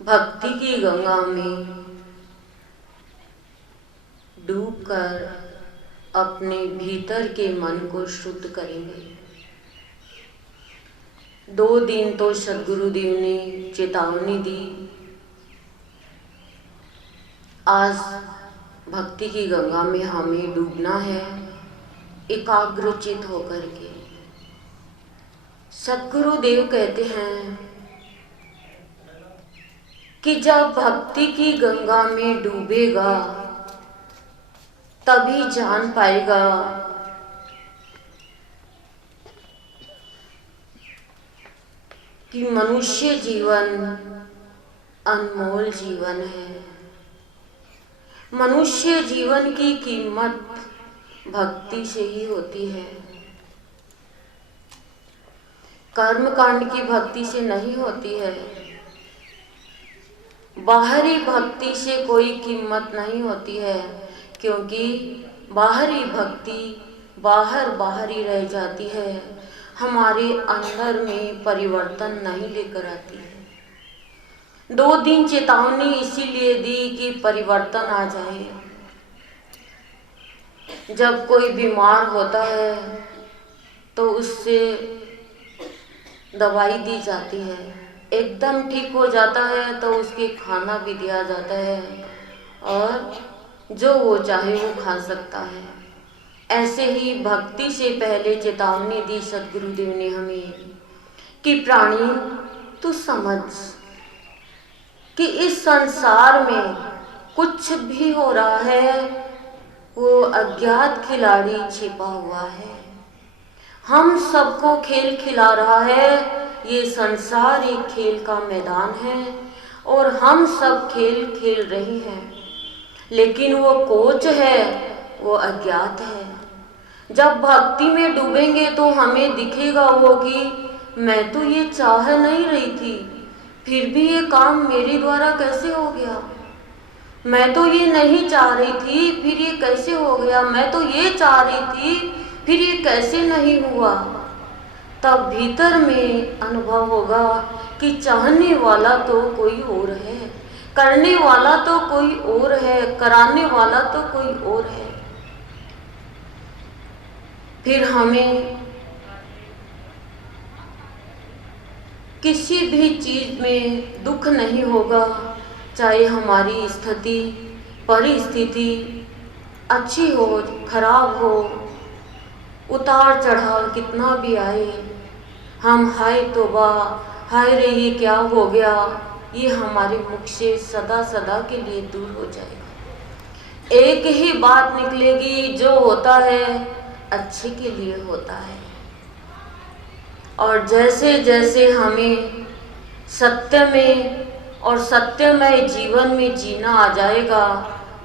भक्ति की गंगा में डूबकर अपने भीतर के मन को शुद्ध करेंगे। 2 दिन तो सद्गुरुदेव ने चेतावनी दी। आज भक्ति की गंगा में हमें डूबना है, एकाग्रचित होकर के। सद्गुरुदेव कहते हैं कि जब भक्ति की गंगा में डूबेगा तभी जान पाएगा कि मनुष्य जीवन अनमोल जीवन है। मनुष्य जीवन की कीमत भक्ति से ही होती है, कर्मकांड की भक्ति से नहीं होती है। बाहरी भक्ति से कोई कीमत नहीं होती है, क्योंकि बाहरी भक्ति बाहर ही रह जाती है, हमारे अंदर में परिवर्तन नहीं लेकर आती है। 2 दिन चेतावनी इसीलिए दी कि परिवर्तन आ जाए। जब कोई बीमार होता है तो उससे दवाई दी जाती है, एकदम ठीक हो जाता है तो उसके खाना भी दिया जाता है और जो वो चाहे वो खा सकता है। ऐसे ही भक्ति से पहले चेतावनी दी सद्गुरुदेव ने हमें कि प्राणी तू समझ कि इस संसार में कुछ भी हो रहा है वो अज्ञात खिलाड़ी छिपा हुआ है। हम सबको खेल खिला रहा है, ये संसार एक खेल का मैदान है और हम सब खेल खेल रहे हैं, लेकिन वो कोच है वो अज्ञात है। जब भक्ति में डूबेंगे तो हमें दिखेगा वो कि मैं तो ये चाह नहीं रही थी, फिर भी ये काम मेरे द्वारा कैसे हो गया। मैं तो ये नहीं चाह रही थी, फिर ये कैसे हो गया। मैं तो ये चाह रही थी, फिर ये कैसे नहीं हुआ। तब भीतर में अनुभव होगा कि चाहने वाला तो कोई और है, करने वाला तो कोई और है, कराने वाला तो कोई और है। फिर हमें किसी भी चीज में दुख नहीं होगा, चाहे हमारी स्थिति परिस्थिति अच्छी हो खराब हो, उतार चढ़ाव कितना भी आए, हम हाय तौबा हाय रे ये क्या हो गया, ये हमारे मुख से सदा सदा के लिए दूर हो जाएगा। एक ही बात निकलेगी, जो होता है अच्छे के लिए होता है। और जैसे जैसे हमें सत्य में और सत्यमय जीवन में जीना आ जाएगा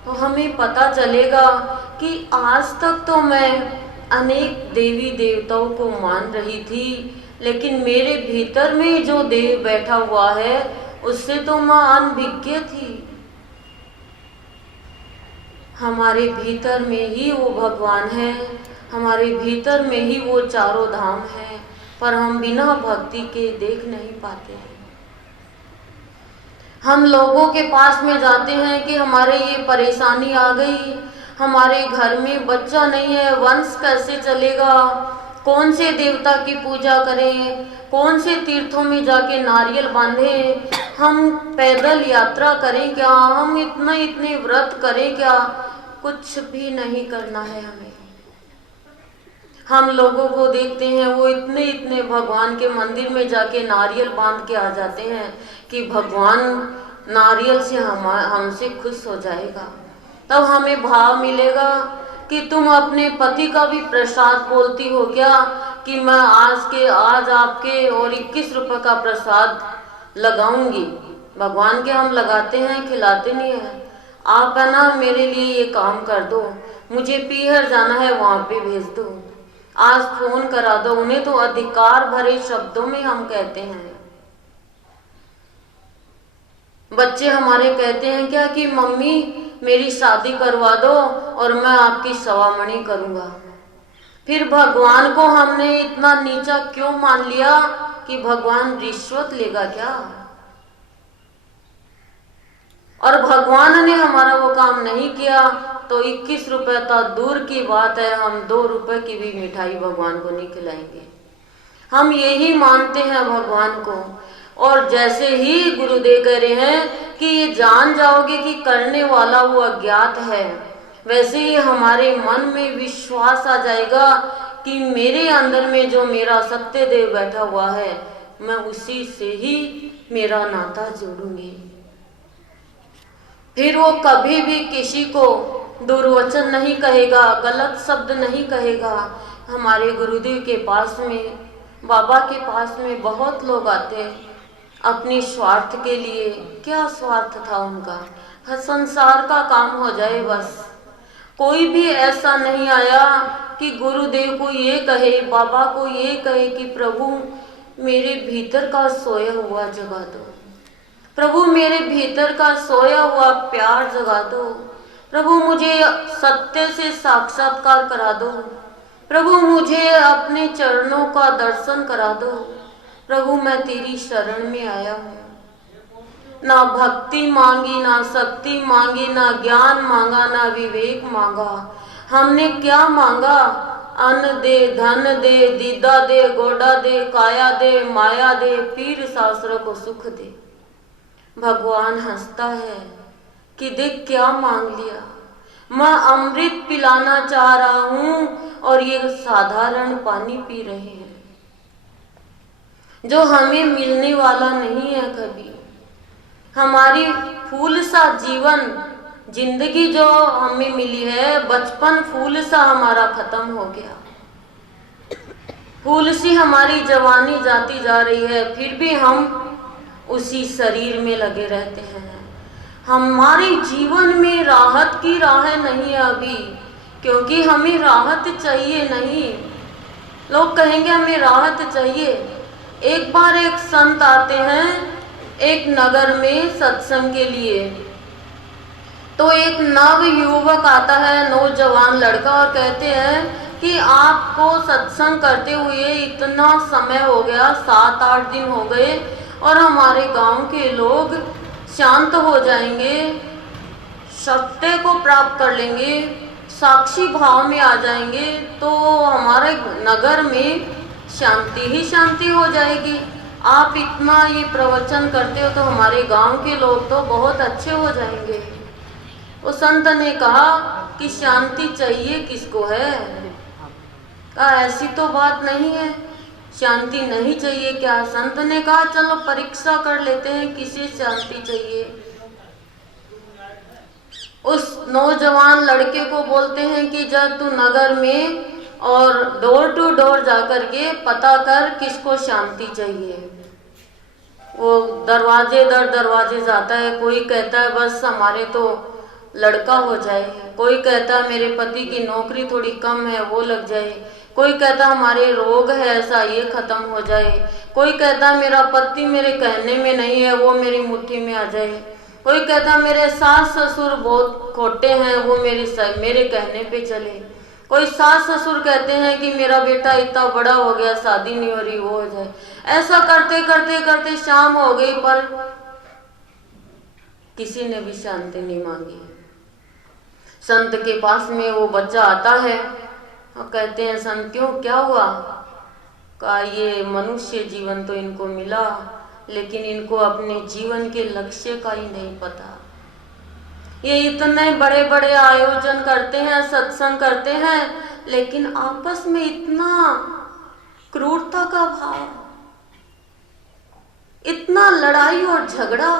तो हमें पता चलेगा कि आज तक तो मैं अनेक देवी देवताओं को मान रही थी, लेकिन मेरे भीतर में जो देव बैठा हुआ है उससे तो मैं अनभिज्ञ थी। हमारे भीतर में ही वो भगवान है, हमारे भीतर में ही वो चारों धाम है, पर हम बिना भक्ति के देख नहीं पाते हैं। हम लोगों के पास में जाते हैं कि हमारे ये परेशानी आ गई, हमारे घर में बच्चा नहीं है, वंश कैसे चलेगा, कौन से देवता की पूजा करें, कौन से तीर्थों में जाके नारियल बांधें, हम पैदल यात्रा करें क्या, हम इतने व्रत करें क्या। कुछ भी नहीं करना है हमें। हम लोगों को देखते हैं वो इतने भगवान के मंदिर में जाके नारियल बांध के आ जाते हैं कि भगवान नारियल से हमसे खुश हो जाएगा। तब हमें भाव मिलेगा कि तुम अपने पति का भी प्रसाद बोलती हो क्या कि मैं आज आपके और 21 रुपए का प्रसाद लगाऊंगी। भगवान के हम लगाते हैं, खिलाते नहीं है। आप है ना मेरे लिए ये काम कर दो, मुझे पीहर जाना है वहां पे भेज दो, आज फोन करा दो। उन्हें तो अधिकार भरे शब्दों में हम कहते हैं। बच्चे हमारे कहते हैं क्या कि मम्मी मेरी शादी करवा दो और मैं आपकी सवामणी करूंगा। फिर भगवान को हमने इतना नीचा क्यों मान लिया कि भगवान रिश्वत लेगा क्या। और भगवान ने हमारा वो काम नहीं किया तो 21 रुपए तो दूर की बात है, हम 2 रुपए की भी मिठाई भगवान को नहीं खिलाएंगे। हम यही मानते हैं भगवान को। और जैसे ही गुरुदेव कह रहे हैं कि ये जान जाओगे कि करने वाला वो अज्ञात है, वैसे ही हमारे मन में विश्वास आ जाएगा कि मेरे अंदर में जो मेरा सत्य देव बैठा हुआ है, मैं उसी से ही मेरा नाता जोड़ूंगी। फिर वो कभी भी किसी को दुर्वचन नहीं कहेगा, गलत शब्द नहीं कहेगा। हमारे गुरुदेव के पास में, बाबा के पास में बहुत लोग आते हैं अपनी स्वार्थ के लिए। क्या स्वार्थ था उनका? संसार का काम हो जाए बस। कोई भी ऐसा नहीं आया कि गुरुदेव को ये कहे, बाबा को ये कहे कि प्रभु मेरे भीतर का सोया हुआ जगा दो, प्रभु मेरे भीतर का सोया हुआ प्यार जगा दो, प्रभु मुझे सत्य से साक्षात्कार करा दो, प्रभु मुझे अपने चरणों का दर्शन करा दो, प्रभु मैं तेरी शरण में आया हूँ। ना भक्ति मांगी, ना शक्ति मांगी, ना ज्ञान मांगा, ना विवेक मांगा। हमने क्या मांगा? अन्न दे, धन दे, दीदा दे, गोडा दे, काया दे, माया दे, पीर शास्त्र को सुख दे। भगवान हंसता है कि देख क्या मांग लिया, मैं अमृत पिलाना चाह रहा हूँ और ये साधारण पानी पी रहे हैं जो हमें मिलने वाला नहीं है कभी। हमारी फूल सा जीवन, जिंदगी जो हमें मिली है, बचपन फूल सा हमारा खत्म हो गया, फूल सी हमारी जवानी जाती जा रही है, फिर भी हम उसी शरीर में लगे रहते हैं। हमारे जीवन में राहत की राह नहीं है अभी, क्योंकि हमें राहत चाहिए नहीं। लोग कहेंगे हमें राहत चाहिए। एक बार एक संत आते हैं एक नगर में सत्संग के लिए, तो एक नव युवक आता है, नौजवान लड़का, और कहते हैं कि आपको सत्संग करते हुए इतना समय हो गया, 7-8 दिन हो गए, और हमारे गांव के लोग शांत हो जाएंगे, सत्य को प्राप्त कर लेंगे, साक्षी भाव में आ जाएंगे, तो हमारे नगर में शांति ही शांति हो जाएगी। आप इतना ये प्रवचन करते हो तो हमारे गांव के लोग तो बहुत अच्छे हो जाएंगे। वो संत ने कहा कि शांति चाहिए किसको है? कहा ऐसी तो बात नहीं है, शांति नहीं चाहिए क्या? संत ने कहा चलो परीक्षा कर लेते हैं किसे शांति चाहिए। उस नौजवान लड़के को बोलते हैं कि जब तू नगर में और डोर टू डोर जाकर के पता कर किसको शांति चाहिए। वो दरवाजे दर दरवाजे जाता है, कोई कहता है बस हमारे तो लड़का हो जाए, कोई कहता है मेरे पति की नौकरी थोड़ी कम है वो लग जाए, कोई कहता हमारे रोग है ऐसा ये खत्म हो जाए, कोई कहता मेरा पति मेरे कहने में नहीं है वो मेरी मुट्ठी में आ जाए, कोई कहता मेरे सास ससुर बहुत खोटे हैं वो मेरे कहने पे चले, कोई सास ससुर कहते हैं कि मेरा बेटा इतना बड़ा हो गया शादी नहीं हो रही वो हो जाए। ऐसा करते करते करते शाम हो गई पर किसी ने भी शांति नहीं मांगी। संत के पास में वो बच्चा आता है और कहते हैं संत क्यों क्या हुआ? कहा ये मनुष्य जीवन तो इनको मिला लेकिन इनको अपने जीवन के लक्ष्य का ही नहीं पता। ये इतने बड़े बड़े आयोजन करते हैं, सत्संग करते हैं, लेकिन आपस में इतना क्रूरता का भाव, इतना लड़ाई और झगड़ा।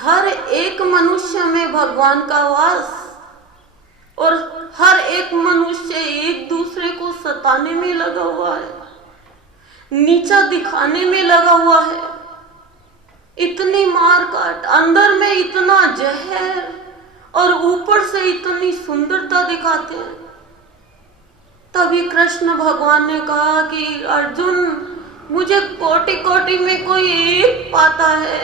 हर एक मनुष्य में भगवान का वास और हर एक मनुष्य एक दूसरे को सताने में लगा हुआ है, नीचा दिखाने में लगा हुआ है। इतनी मार काट, अंदर में इतना जहर और ऊपर से इतनी सुंदरता दिखाते हैं। तभी कृष्ण भगवान ने कहा कि अर्जुन मुझे कोटि कोटि में कोई एक पाता है,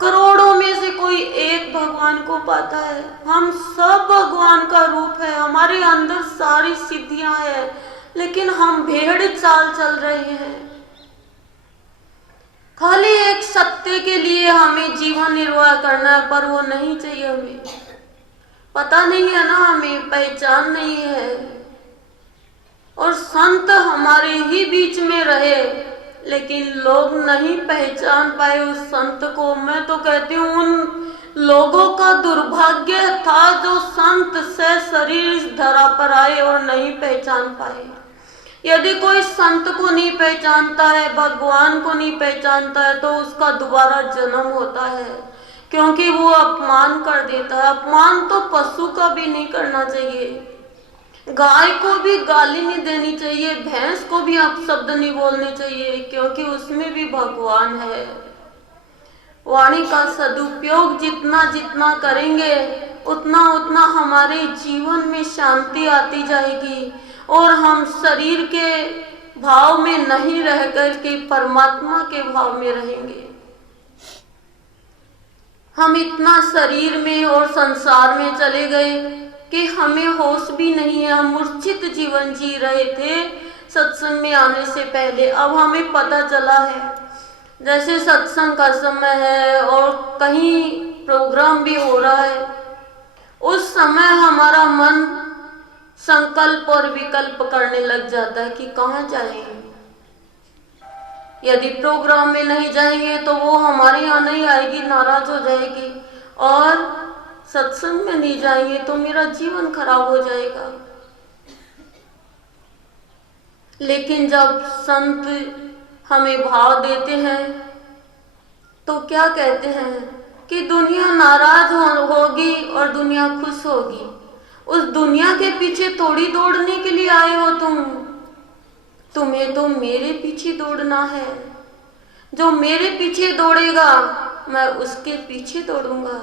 करोड़ों में से कोई एक भगवान को पाता है। हम सब भगवान का रूप है, हमारे अंदर सारी सिद्धियां हैं, लेकिन हम भेड़ चाल चल रहे हैं। खाली एक सत्य के लिए लिए हमें जीवन निर्वाह करना है, पर वो नहीं चाहिए हमें। पता नहीं है ना, हमें पहचान नहीं है। और संत हमारे ही बीच में रहे, लेकिन लोग नहीं पहचान पाए उस संत को। मैं तो कहती हूँ उन लोगों का दुर्भाग्य था जो संत से शरीर इस धरा पर आए और नहीं पहचान पाए। यदि कोई संत को नहीं पहचानता है, भगवान को नहीं पहचानता है, तो उसका दोबारा जन्म होता है, क्योंकि वो अपमान कर देता है। अपमान तो पशु का भी नहीं करना चाहिए, गाय को भी गाली नहीं देनी चाहिए, भैंस को भी अपशब्द नहीं बोलने चाहिए, क्योंकि उसमें भी भगवान है। वाणी का सदुपयोग जितना जितना करेंगे, उतना उतना हमारे जीवन में शांति आती जाएगी और हम शरीर के भाव में नहीं रह कर के परमात्मा के भाव में रहेंगे। हम इतना शरीर में और संसार में चले गए कि हमें होश भी नहीं है। हम मूर्छित जीवन जी रहे थे सत्संग में आने से पहले। अब हमें पता चला है, जैसे सत्संग का समय है और कहीं प्रोग्राम भी हो रहा है, उस समय हमारा मन संकल्प और विकल्प करने लग जाता है कि कहाँ जाएंगे। यदि प्रोग्राम में नहीं जाएंगे तो वो हमारे यहाँ नहीं आएगी, नाराज हो जाएगी, और सत्संग में नहीं जाएंगे तो मेरा जीवन खराब हो जाएगा। लेकिन जब संत हमें भाव देते हैं तो क्या कहते हैं कि दुनिया नाराज होगी और दुनिया खुश होगी। उस दुनिया के पीछे थोड़ी दौड़ने के लिए आए हो तुम्हें तो मेरे पीछे दौड़ना है। जो मेरे पीछे दौड़ेगा मैं उसके पीछे दौड़ूंगा।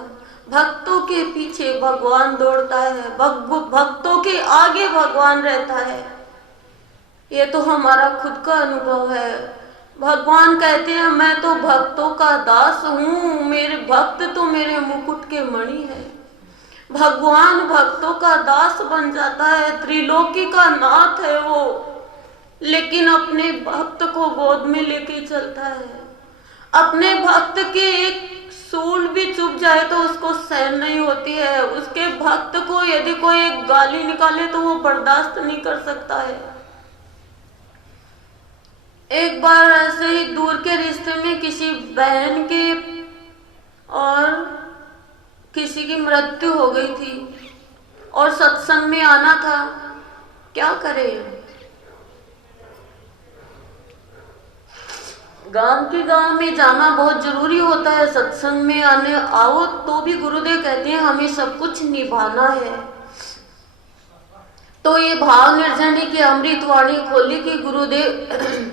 भक्तों के पीछे भगवान दौड़ता है, भक्तों के आगे भगवान रहता है। ये तो हमारा खुद का अनुभव है। भगवान कहते हैं मैं तो भक्तों का दास हूँ, मेरे भक्त तो मेरे मुकुट के मणि है। भगवान भक्तों का दास बन जाता है, त्रिलोकी का नाथ है वो, लेकिन अपने भक्त को गोद में लेके चलता है। अपने भक्त के एक सूल भी चुभ जाए तो उसको सहन नहीं होती है। उसके भक्त को यदि कोई एक गाली निकाले तो वो बर्दाश्त नहीं कर सकता है। एक बार ऐसे ही दूर के रिश्ते में किसी बहन के और किसी की मृत्यु हो गई थी और सत्संग में आना था। क्या करें, गांव में जाना बहुत जरूरी होता है। सत्संग में आने आओ तो भी गुरुदेव कहते हैं हमें सब कुछ निभाना है। तो ये भाव निर्जनी की अमृत वाणी खोली कि गुरुदेव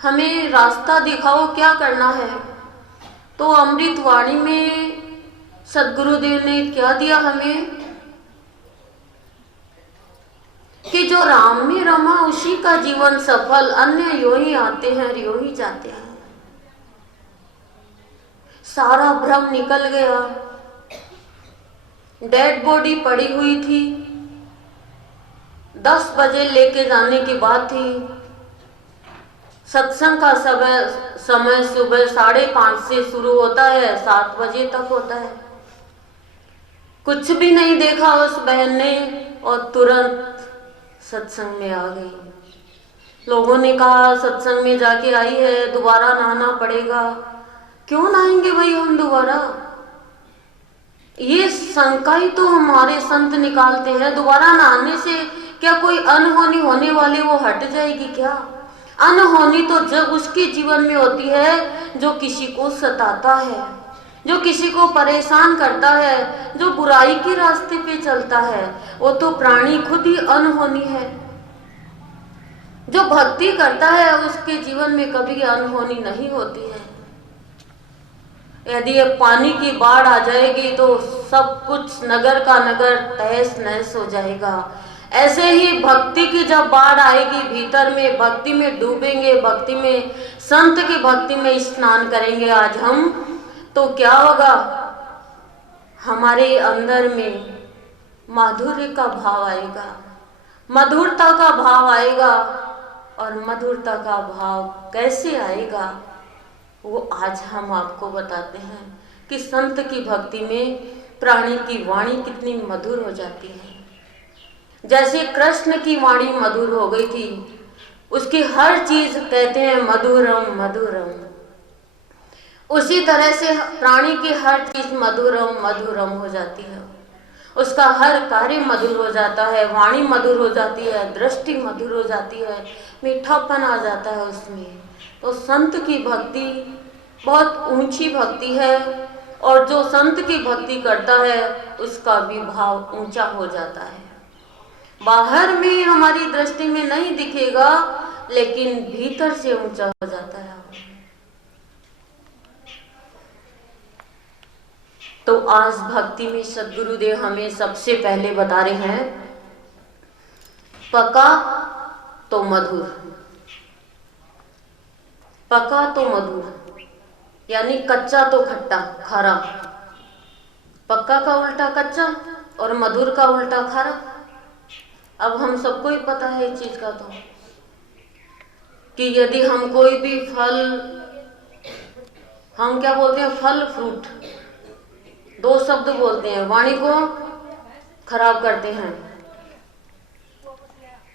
हमें रास्ता दिखाओ, क्या करना है। तो अमृत वाणी में सदगुरुदेव ने क्या दिया हमें कि जो राम में रमा उसी का जीवन सफल, अन्य यो ही आते हैं यो ही जाते हैं। सारा भ्रम निकल गया। डेड बॉडी पड़ी हुई थी, 10 बजे लेके जाने की बात थी। सत्संग का समय सुबह 5:30 से शुरू होता है, 7 बजे तक होता है। कुछ भी नहीं देखा उस बहन ने और तुरंत सत्संग में आ गई। लोगों ने कहा सत्संग में जाके आई है, दोबारा नहाना पड़ेगा। क्यों नहाएंगे भाई हम दोबारा? ये शंका ही तो हमारे संत निकालते हैं। दोबारा नहाने से क्या कोई अनहोनी होने वाली वो हट जाएगी क्या? अनहोनी तो जब उसके जीवन में होती है जो किसी को सताता है, जो किसी को परेशान करता है, जो बुराई के रास्ते पे चलता है, वो तो प्राणी खुद ही अनहोनी है। जो भक्ति करता है उसके जीवन में कभी अनहोनी नहीं होती है। यदि पानी की बाढ़ आ जाएगी तो सब कुछ नगर का नगर तहस नहस हो जाएगा। ऐसे ही भक्ति की जब बाढ़ आएगी, भीतर में भक्ति में डूबेंगे, भक्ति में संत की भक्ति में स्नान करेंगे आज हम, तो क्या होगा? हमारे अंदर में माधुर्य का भाव आएगा, मधुरता का भाव आएगा। और मधुरता का भाव कैसे आएगा? वो आज हम आपको बताते हैं कि संत की भक्ति में प्राणी की वाणी कितनी मधुर हो जाती है। जैसे कृष्ण की वाणी मधुर हो गई थी, उसकी हर चीज कहते हैं मधुरम मधुरम, उसी तरह से प्राणी की हर चीज मधुरम मधुरम हो जाती है। उसका हर कार्य मधुर हो जाता है, वाणी मधुर हो जाती है, दृष्टि मधुर हो जाती है, मीठापन आ जाता है उसमें। तो संत की भक्ति बहुत ऊंची भक्ति है, और जो संत की भक्ति करता है उसका भी भाव ऊंचा हो जाता है। बाहर में हमारी दृष्टि में नहीं दिखेगा, लेकिन भीतर से ऊंचा हो जाता है। तो आज भक्ति में सद्गुरुदेव हमें सबसे पहले बता रहे हैं, पका तो मधुर, पका तो मधुर यानी कच्चा तो खट्टा खारा। पक्का का उल्टा कच्चा और मधुर का उल्टा खारा। अब हम सबको ही पता है इस चीज का, तो कि यदि हम कोई भी फल, हम क्या बोलते हैं, फल फ्रूट, दो शब्द बोलते हैं, वाणी को खराब करते हैं।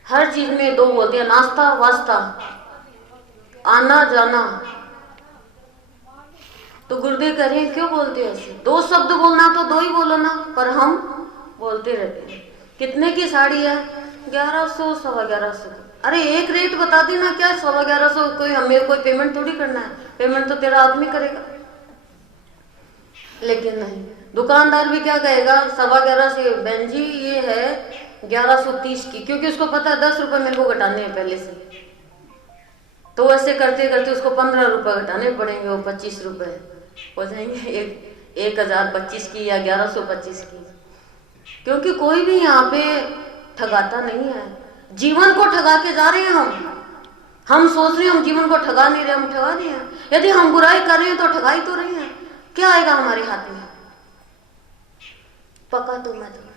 हर चीज में दो बोलते हैं, नाश्ता वास्ता, आना जाना। तो गुरुदेव कह रहे हैं क्यों बोलते हैं ऐसे, दो शब्द बोलना तो दो ही बोलो ना, पर हम बोलते रहते हैं। कितने की साड़ी है, 1100 1150। अरे एक रेट बता देना, क्या 1150? कोई हमें कोई पेमेंट थोड़ी करना है, पेमेंट तो तेरा आदमी करेगा। लेकिन नहीं, दुकानदार भी क्या कहेगा, 1150 से बहन जी ये है 1130 की, क्योंकि उसको पता है 10 रुपए मेरे को घटाने हैं पहले से। तो ऐसे करते करते उसको 15 रुपए घटाने पड़ेंगे, वो 25 रुपए हो जाएंगे, 1025 की या 1125 की। क्योंकि कोई भी यहाँ पे ठगाता नहीं है, जीवन को ठगा के जा रहे हैं हम सोच रहे हैं हम जीवन को ठगा नहीं रहे, हम ठगा रहे हैं। यदि हम बुराई कर रहे हैं तो ठगाई तो रहे हैं, क्या आएगा हमारे हाथ में? पका तो मधुर।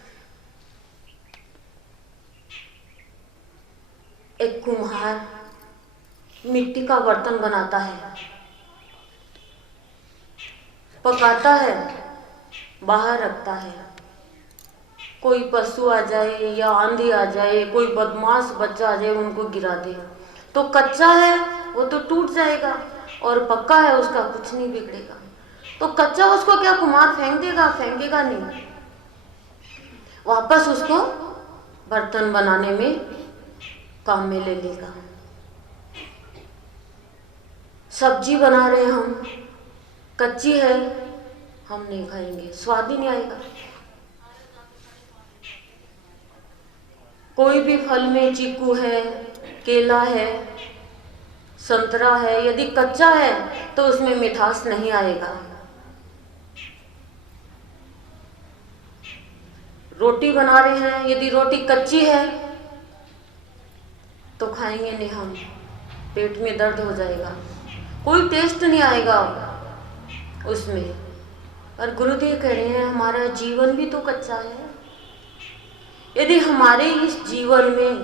एक कुम्हार मिट्टी का बर्तन बनाता है, पकाता है, बाहर रखता है। कोई पशु आ जाए या आंधी आ जाए, कोई बदमाश बच्चा आ जाए, उनको गिरा दे, तो कच्चा है वो तो टूट जाएगा, और पक्का है उसका कुछ नहीं बिगड़ेगा। तो कच्चा उसको क्या कुम्हार फेंक देगा? फेंकेगा नहीं, वापस उसको बर्तन बनाने में काम में ले लेगा। सब्जी बना रहे हम, कच्ची है, हम नहीं खाएंगे, स्वाद ही नहीं आएगा। कोई भी फल में, चीकू है, केला है, संतरा है, यदि कच्चा है तो उसमें मिठास नहीं आएगा। रोटी बना रहे हैं, यदि रोटी कच्ची है तो खाएंगे नहीं हम, पेट में दर्द हो जाएगा, कोई टेस्ट नहीं आएगा उसमें। और गुरुदेव कह रहे हैं हमारा जीवन भी तो कच्चा है। यदि हमारे इस जीवन में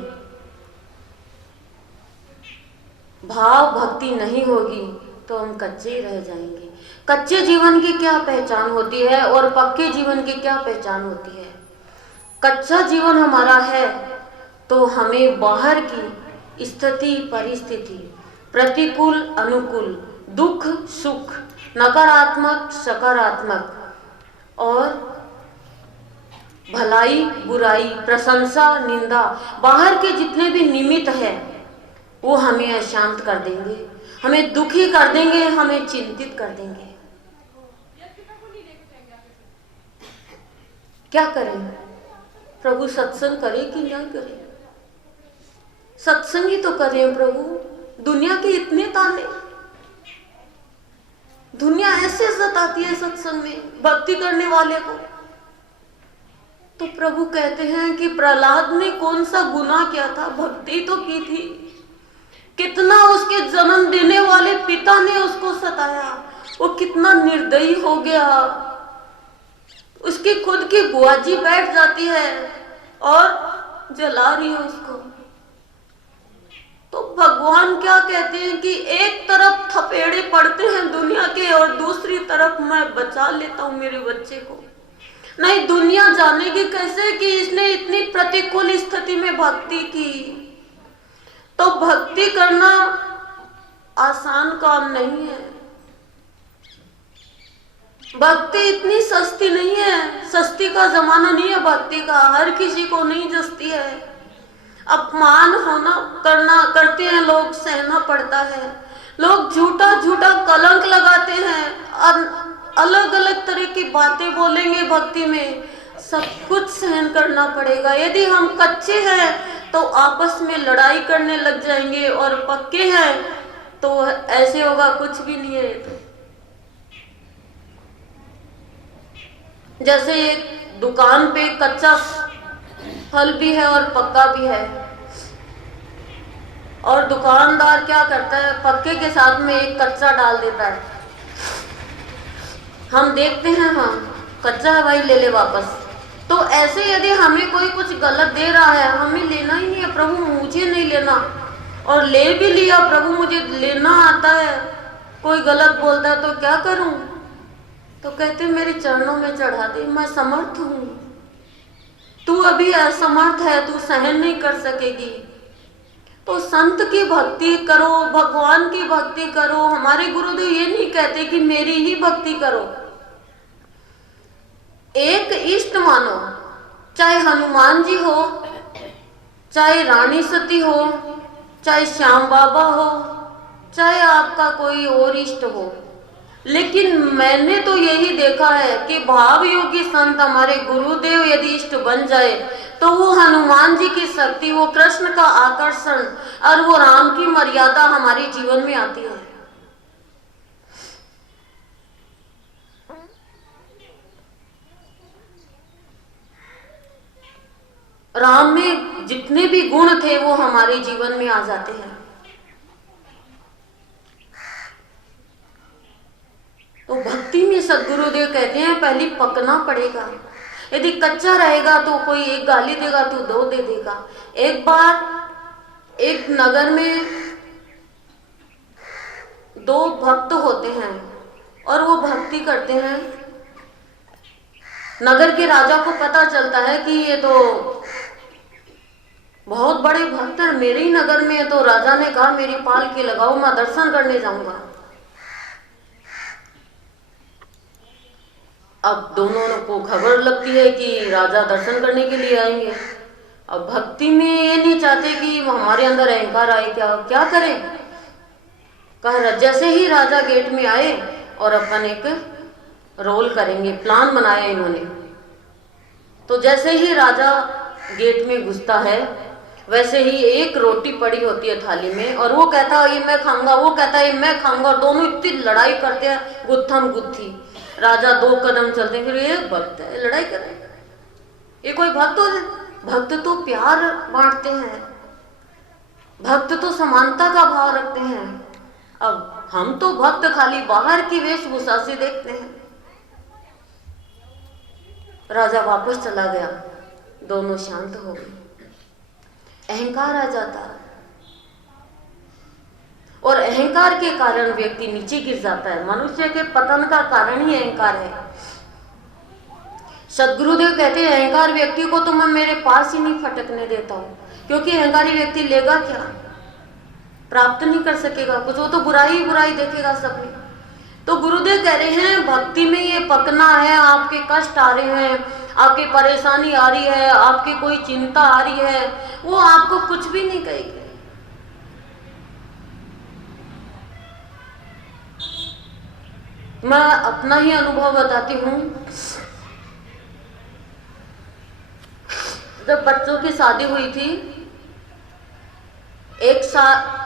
भाव भक्ति नहीं होगी तो हम कच्चे ही रह जाएंगे। कच्चे जीवन की क्या पहचान होती है और पक्के जीवन की क्या पहचान होती है? कच्चा जीवन हमारा है तो हमें बाहर की स्थिति परिस्थिति, प्रतिकूल अनुकूल, दुख सुख, नकारात्मक सकारात्मक और भलाई बुराई, प्रशंसा निंदा, बाहर के जितने भी निमित्त है वो हमें अशांत कर देंगे, हमें दुखी कर देंगे, हमें चिंतित कर देंगे। क्या करें? प्रभु सत्संग करे कि ना करे? सत्संग ही तो करें प्रभु। दुनिया के इतने ताने, दुनिया ऐसे सताती है सत्संग में भक्ति करने वाले को। तो प्रभु कहते हैं कि प्रहलाद ने कौन सा गुनाह किया था? भक्ति तो की थी। कितना उसके जन्म देने वाले पिता ने उसको सताया, वो कितना निर्दयी हो गया। उसकी खुद की बुआ जी बैठ जाती है और जला रही है उसको। तो भगवान क्या कहते हैं कि एक तरफ थपेड़े पड़ते हैं दुनिया के और दूसरी तरफ मैं बचा लेता हूं मेरे बच्चे को। नहीं, दुनिया जानेगी कैसे कि इसने इतनी प्रतिकूल स्थिति में भक्ति की। तो भक्ति करना आसान काम नहीं है। भक्ति इतनी सस्ती नहीं है, सस्ती का जमाना नहीं है भक्ति का, हर किसी को नहीं जसती है। अपमान होना करते हैं लोग, सहना पड़ता है। लोग झूठा झूठा कलंक लगाते हैं और अलग अलग तरह की बातें बोलेंगे भक्ति में, सब कुछ सहन करना पड़ेगा। यदि हम कच्चे हैं तो आपस में लड़ाई करने लग जाएंगे और पक्के हैं तो ऐसे होगा कुछ भी नहीं है। तो जैसे एक दुकान पे कच्चा फल भी है और पक्का भी है, और दुकानदार क्या करता है, पक्के के साथ में एक कच्चा डाल देता है। हम देखते हैं, हाँ कच्चा है भाई ले ले वापस। तो ऐसे यदि हमें कोई कुछ गलत दे रहा है, हमें लेना ही नहीं है, प्रभु मुझे नहीं लेना, और ले भी लिया, प्रभु मुझे लेना आता है, कोई गलत बोलता है तो क्या करूं? तो कहते मेरे चरणों में चढ़ा दे, मैं समर्थ हूं, तू अभी असमर्थ है, तू सहन नहीं कर सकेगी। तो संत की भक्ति करो, भगवान की भक्ति करो। हमारे गुरुदेव ये नहीं कहते कि मेरी ही भक्ति करो। एक इष्ट मानो, चाहे हनुमान जी हो, चाहे रानी सती हो, चाहे श्याम बाबा हो, चाहे आपका कोई और इष्ट हो। लेकिन मैंने तो यही देखा है कि भाव योगी संत हमारे गुरुदेव यदि इष्ट बन जाए तो वो हनुमान जी की शक्ति, वो कृष्ण का आकर्षण और वो राम की मर्यादा हमारे जीवन में आती है। राम में जितने भी गुण थे वो हमारे जीवन में आ जाते हैं। तो भक्ति में सदगुरुदेव कहते हैं पहले पकना पड़ेगा। यदि कच्चा रहेगा तो कोई एक गाली देगा तो दो दे देगा। एक बार एक नगर में दो भक्त होते हैं और वो भक्ति करते हैं। नगर के राजा को पता चलता है कि ये तो बहुत बड़े भक्त हैं, मेरे ही नगर में है। तो राजा ने कहा मेरी पालकी लगाओ, मैं दर्शन करने जाऊंगा। अब दोनों को खबर लगती है कि राजा दर्शन करने के लिए आएंगे। अब भक्ति में ये नहीं चाहते कि हमारे अंदर अहंकार आए, क्या करें। कहा जैसे ही राजा गेट में आए और अपन एक रोल करेंगे, प्लान बनाया इन्होंने। तो जैसे ही राजा गेट में घुसता है वैसे ही एक रोटी पड़ी होती है थाली में, और वो कहता है ये मैं खाऊंगा, वो कहता है ये मैं खाऊंगा, और दोनों इतनी लड़ाई करते हैं, गुत्थम गुत्थी। राजा दो कदम चलते हैं, फिर ये भक्त है लड़ाई कर रहे, ये कोई भक्त हो? भक्त तो प्यार बांटते हैं, भक्त तो समानता का भाव रखते हैं। अब हम तो भक्त खाली बाहर की वेशभूषा से देखते हैं। राजा वापस चला गया, दोनों शांत हो गए। अहंकार आ जाता है और अहंकार के कारण व्यक्ति नीचे गिर जाता है। मनुष्य के पतन का कारण ही अहंकार है। सदगुरुदेव कहते हैं अहंकार व्यक्ति को तो मैं मेरे पास ही नहीं फटकने देता हूं, क्योंकि अहंकारी व्यक्ति लेगा क्या, प्राप्त नहीं कर सकेगा कुछ, वो तो बुराई ही बुराई देखेगा सब में। तो गुरुदेव कह रहे हैं भक्ति में ये पकना है। आपके कष्ट आ रहे हैं, आपकी परेशानी आ रही है, आपकी कोई चिंता आ रही है, वो आपको कुछ भी नहीं कहेगी। मैं अपना ही अनुभव बताती हूँ। जब बच्चों की शादी हुई थी, एक साल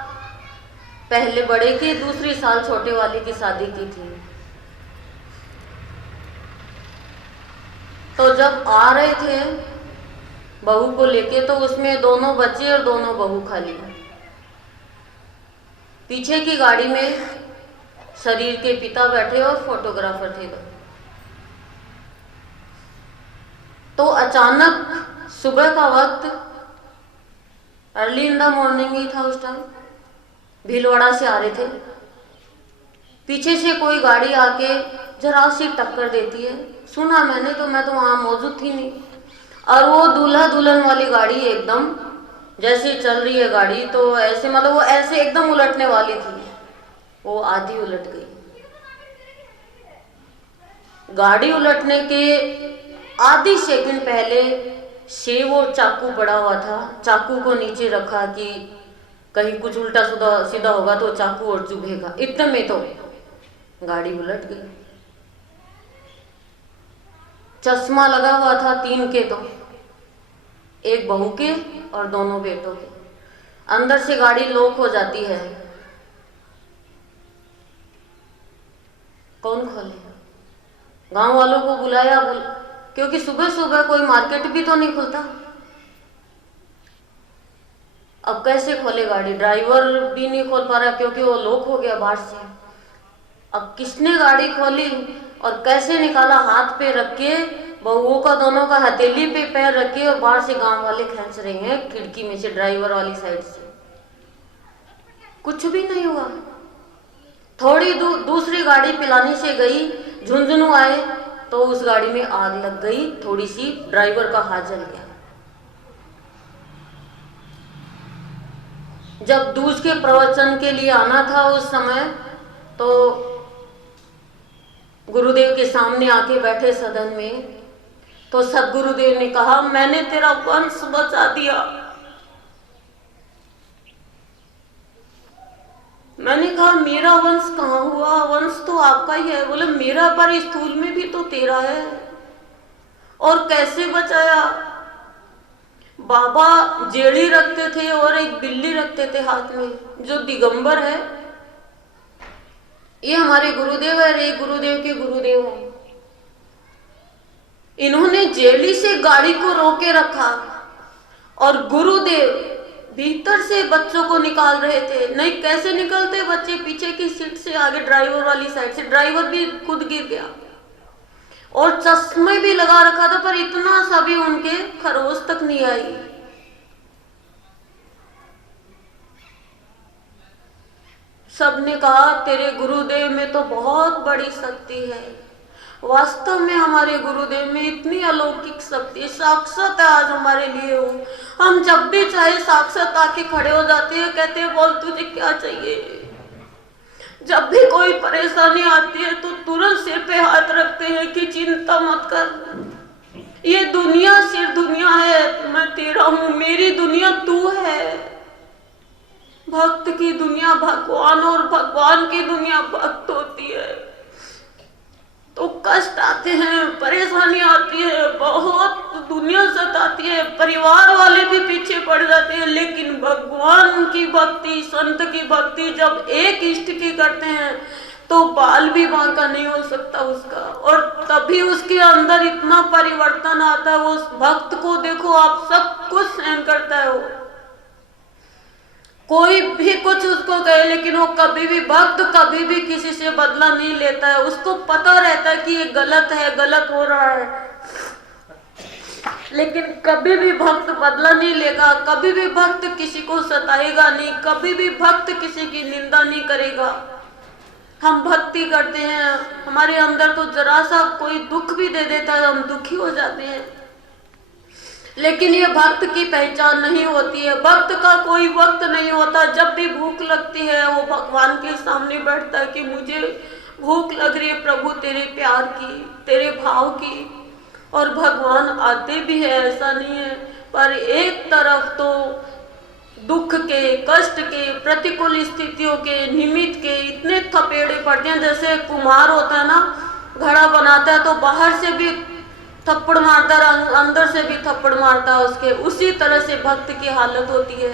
पहले बड़े की, दूसरी साल छोटे वाले की शादी की थी। तो जब आ रहे थे बहू को लेके, तो उसमें दोनों बच्चे और दोनों बहू खाली। पीछे की गाड़ी में शरीर के पिता बैठे और फोटोग्राफर थे। तो अचानक सुबह का वक्त अर्ली इन द मॉर्निंग ही था उस टाइम, भीलवाड़ा से आ रहे थे। पीछे से कोई गाड़ी आके जरा सी टक्कर देती है। सुना मैंने तो, मैं तो वहाँ मौजूद थी नहीं। और वो दूल्हा दुल्हन वाली गाड़ी एकदम जैसे चल रही है गाड़ी, तो ऐसे मतलब वो ऐसे एकदम उलटने वाली थी, वो आधी उलट गई। गाड़ी उलटने के आधी सेकंड पहले से वो चाकू पड़ा हुआ था, चाकू को नीचे रखा कि कहीं कुछ उल्टा सीधा होगा तो चाकू और चुभेगा। इतने में तो गाड़ी उलट गई। चश्मा लगा हुआ था 3 के, तो एक बहू के और दोनों बेटों के। अंदर से गाड़ी लॉक हो जाती है, कौन खोले? गांव वालों को बुलाया, क्योंकि सुबह सुबह कोई मार्केट भी तो नहीं खुलता। अब कैसे खोले गाड़ी? ड्राइवर भी नहीं खोल पा रहा क्योंकि वो लॉक हो गया बाहर से। अब किसने गाड़ी खोली और कैसे निकाला? हाथ पे रख के, बहुओं का दोनों का हथेली पे पैर रखे, और बाहर से गांव वाले खींच रहे हैं खिड़की में से, ड्राइवर वाली साइड से। कुछ भी नहीं हुआ। थोड़ी दूसरी गाड़ी पिलानी से गई, झुंझुनू आए तो उस गाड़ी में आग लग गई, थोड़ी सी ड्राइवर का हाथ जल गया। जब दूज के प्रवचन के लिए आना था उस समय, तो गुरुदेव के सामने आके बैठे सदन में, तो सदगुरुदेव ने कहा, मैंने तेरा वंश बचा दिया। मैंने कहा, मेरा वंश कहाँ हुआ? वंश तो आपका ही है। बोले, मेरा पर स्थूल में भी तो तेरा है। और कैसे बचाया? बाबा जेड़ी रखते थे और एक बिल्ली रखते थे हाथ में, जो दिगंबर है। ये हमारे गुरुदेव है, ये गुरुदेव के गुरुदेव हैं। इन्होंने जेली से गाड़ी को रोके रखा और गुरुदेव भीतर से बच्चों को निकाल रहे थे। नहीं, कैसे निकलते बच्चे? पीछे की सीट से, आगे ड्राइवर वाली साइड से। ड्राइवर भी खुद गिर गया और चश्मे भी लगा रखा था, पर इतना सा भी उनके खरोच तक नहीं आई। सबने कहा, तेरे गुरुदेव में तो बहुत बड़ी शक्ति है। वास्तव में हमारे गुरुदेव में इतनी अलौकिक शक्ति, साक्षात आज हमारे लिए हो। हम जब भी चाहे साक्षात आके खड़े हो जाते हैं, कहते हैं, बोल तुझे क्या चाहिए। जब भी कोई परेशानी आती है तो तुरंत सिर पे हाथ रखते हैं कि चिंता मत कर, ये दुनिया सिर्फ दुनिया है, मैं तेरा हूं, मेरी दुनिया तू है। भक्त की दुनिया भगवान और भगवान की दुनिया भक्त होती है। तो कष्ट आते हैं, परेशानी आती है, बहुत दुनिया सताती है, परिवार वाले भी पीछे पड़ जाते हैं, लेकिन भगवान की भक्ति, संत की भक्ति जब एक इष्ट की करते हैं तो बाल भी बांका नहीं हो सकता उसका। और तभी उसके अंदर इतना परिवर्तन आता है। उस भक्त को देखो आप, सब कुछ सहन करता है वो, कोई भी कुछ उसको कहे, लेकिन वो कभी भी, भक्त कभी भी किसी से बदला नहीं लेता है। उसको पता रहता है कि ये गलत है, गलत हो रहा है, लेकिन कभी भी भक्त बदला नहीं लेगा। कभी भी भक्त किसी को सताएगा नहीं, कभी भी भक्त किसी की निंदा नहीं करेगा। हम भक्ति करते हैं, हमारे अंदर तो जरा सा कोई दुख भी दे देता है, हम दुखी हो जाते हैं, लेकिन ये भक्त की पहचान नहीं होती है। भक्त का कोई वक्त नहीं होता। जब भी भूख लगती है वो भगवान के सामने बैठता है कि मुझे भूख लग रही है प्रभु, तेरे प्यार की, तेरे भाव की। और भगवान आते भी है, ऐसा नहीं है, पर एक तरफ तो दुख के, कष्ट के, प्रतिकूल स्थितियों के, निमित्त के इतने थपेड़े पड़ते हैं। जैसे कुम्हार होता है ना, घड़ा बनाता है तो बाहर से भी थप्पड़ मारता है, अंदर से भी थप्पड़ मारता है उसके। उसी तरह से भक्त की हालत होती है।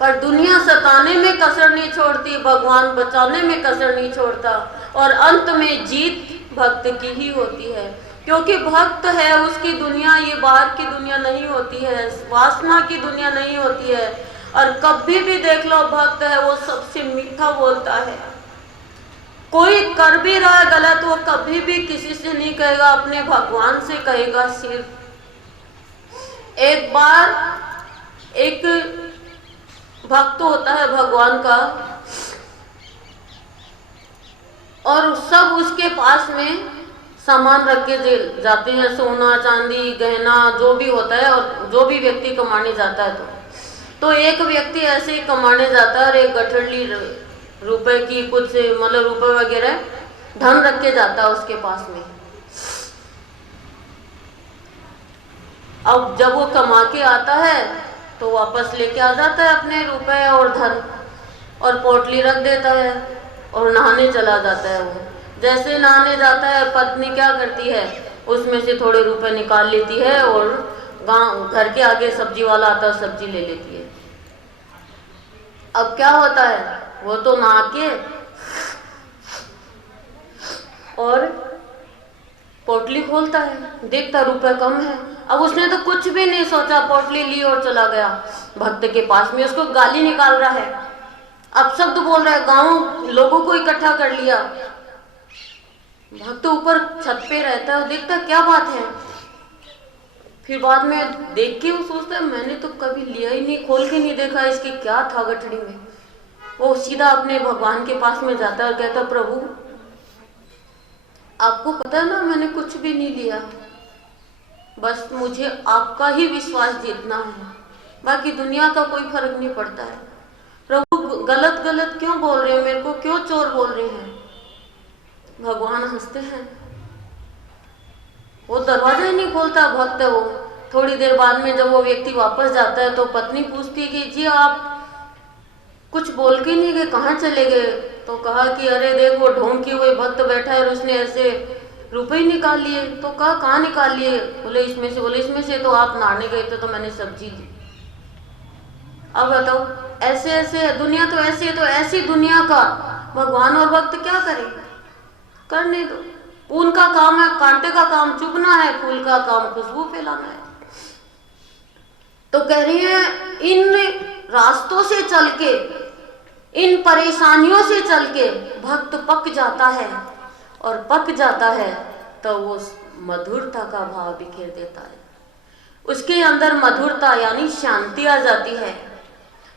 पर दुनिया सताने में कसर नहीं छोड़ती, भगवान बचाने में कसर नहीं छोड़ता, और अंत में जीत भक्त की ही होती है। क्योंकि भक्त है, उसकी दुनिया ये बाहर की दुनिया नहीं होती है, वासना की दुनिया नहीं होती है। और कभी भी देख लो, भक्त है वो सबसे मीठा बोलता है। कोई कर भी रहा है गलत, वो कभी भी किसी से नहीं कहेगा, अपने भगवान से कहेगा सिर्फ। एक बार एक भक्त होता है भगवान का, और सब उसके पास में सामान रख के जाते हैं, सोना चांदी गहना जो भी होता है, और जो भी व्यक्ति कमाने जाता है तो एक व्यक्ति ऐसे ही कमाने जाता है और एक गठरी रुपए की कुछ मतलब रुपए वगैरह धन रख के जाता है उसके पास में। अब जब वो कमा के आता है तो वापस लेके आ जाता है अपने रुपए और धन, और पोटली रख देता है और नहाने चला जाता है। वो जैसे नहाने जाता है, पत्नी क्या करती है, उसमें से थोड़े रुपए निकाल लेती है और गांव घर के आगे सब्जी वाला आता है, सब्जी ले लेती है। अब क्या होता है, वो तो नहा के और पोटली खोलता है, देखता रुपए कम है। अब उसने तो कुछ भी नहीं सोचा, पोटली ली और चला गया भक्त के पास में, उसको गाली निकाल रहा है, अपशब्द बोल रहा है, गांव लोगों को इकट्ठा कर लिया। भक्त ऊपर छत पे रहता है, देखता क्या बात है, फिर बाद में देख के वो सोचता है मैंने तो कभी लिया ही नहीं, खोल के नहीं देखा इसके क्या था गठड़ी में। वो सीधा अपने भगवान के पास में जाता है और कहता प्रभु आपको पता है ना मैंने कुछ भी नहीं लिया, बस मुझे आपका ही विश्वास जीतना है, बाकी दुनिया का कोई फर्क नहीं पड़ता है। प्रभु गलत गलत क्यों बोल रहे हो, मेरे को क्यों चोर बोल रहे हैं। भगवान हंसते हैं, वो दरवाजा ही नहीं खोलता भक्त है वो। थोड़ी देर बाद में जब वो व्यक्ति वापस जाता है तो पत्नी पूछती कि जी आप कुछ बोल के नहीं गए, कहाँ चले गए। तो कहा कि अरे देखो ढोंग किए हुए भक्त बैठा है और उसने ऐसे रुपए ही निकाल लिए। तो कहा कहाँ निकाल लिए, बोले इसमें से। बोले इसमें से तो आप नहाने गए थे तो मैंने सब्जी दी। अब बताओ ऐसे ऐसे दुनिया तो ऐसी है, तो ऐसी दुनिया का भगवान और भक्त क्या करें, करने दो। उनका काम है कांटे का काम चुभना है, फूल का काम खुशबू फैलाना है। तो कह रही है इन रास्तों से चल के, इन परेशानियों से चल के भक्त पक जाता है, और पक जाता है तो वो मधुरता का भाव बिखेर देता है। उसके अंदर मधुरता यानी शांति आ जाती है,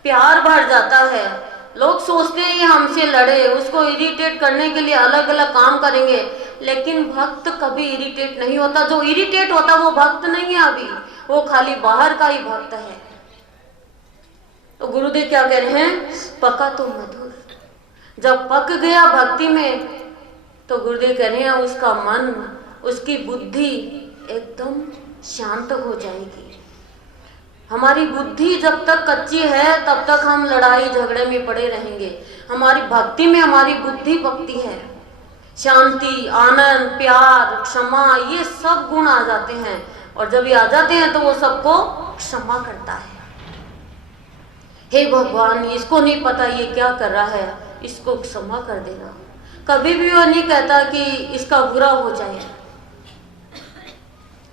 प्यार भर जाता है। लोग सोचते हैं ये हमसे लड़े, उसको इरिटेट करने के लिए अलग अलग काम करेंगे, लेकिन भक्त कभी इरिटेट नहीं होता। जो इरिटेट होता वो भक्त नहीं है, अभी वो खाली बाहर का ही भक्त है। तो गुरुदेव क्या कह रहे हैं, पका तो मधुर। जब पक गया भक्ति में तो गुरुदेव कह रहे हैं उसका मन, उसकी बुद्धि एकदम शांत हो जाएगी। हमारी बुद्धि जब तक कच्ची है तब तक हम लड़ाई झगड़े में पड़े रहेंगे। हमारी भक्ति में हमारी बुद्धि पकती है, शांति, आनंद, प्यार, क्षमा, ये सब गुण आ जाते हैं। और जब ये आ जाते हैं तो वो सबको क्षमा करता है। हे भगवान इसको नहीं पता ये क्या कर रहा है, इसको क्षमा कर देना। कभी भी वो नहीं कहता कि इसका बुरा हो जाए,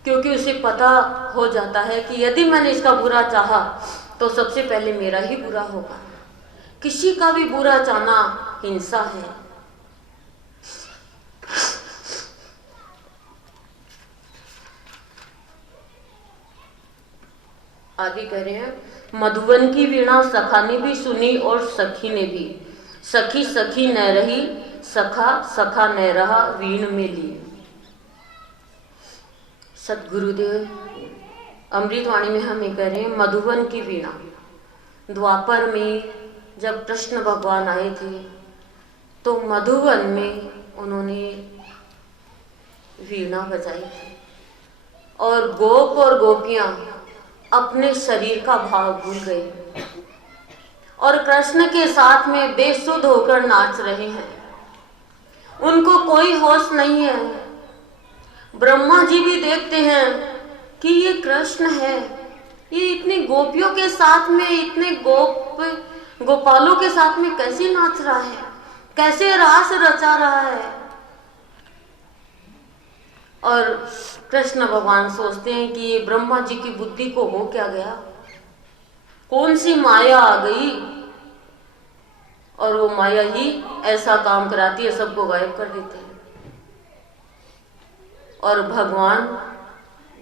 क्योंकि उसे पता हो जाता है कि यदि मैंने इसका बुरा चाहा तो सबसे पहले मेरा ही बुरा होगा। किसी का भी बुरा चाहना हिंसा है। आगे कह रहे हैं मधुवन की वीणा सखा ने भी सुनी और सखी ने भी, सखी सखी न रही, सखा सखा न रहा, वीण में ली। सतगुरुदेव अमृतवाणी में हमें कह रहे हैं मधुवन की वीणा। द्वापर में जब कृष्ण भगवान आए थे तो मधुवन में उन्होंने वीणा बजाई थी, और गोप और गोपियां अपने शरीर का भाव भूल गए और कृष्ण के साथ में बेसुध होकर नाच रहे हैं। उनको कोई होश नहीं है। ब्रह्मा जी भी देखते हैं कि ये कृष्ण है, ये इतनी गोपियों के साथ में, इतने गोपालों के साथ में कैसे नाच रहा है, कैसे रास रचा रहा है। और कृष्ण भगवान सोचते हैं कि ये ब्रह्मा जी की बुद्धि को हो क्या गया, कौन सी माया आ गई, और वो माया ही ऐसा काम कराती है, सबको गायब कर देते हैं। और भगवान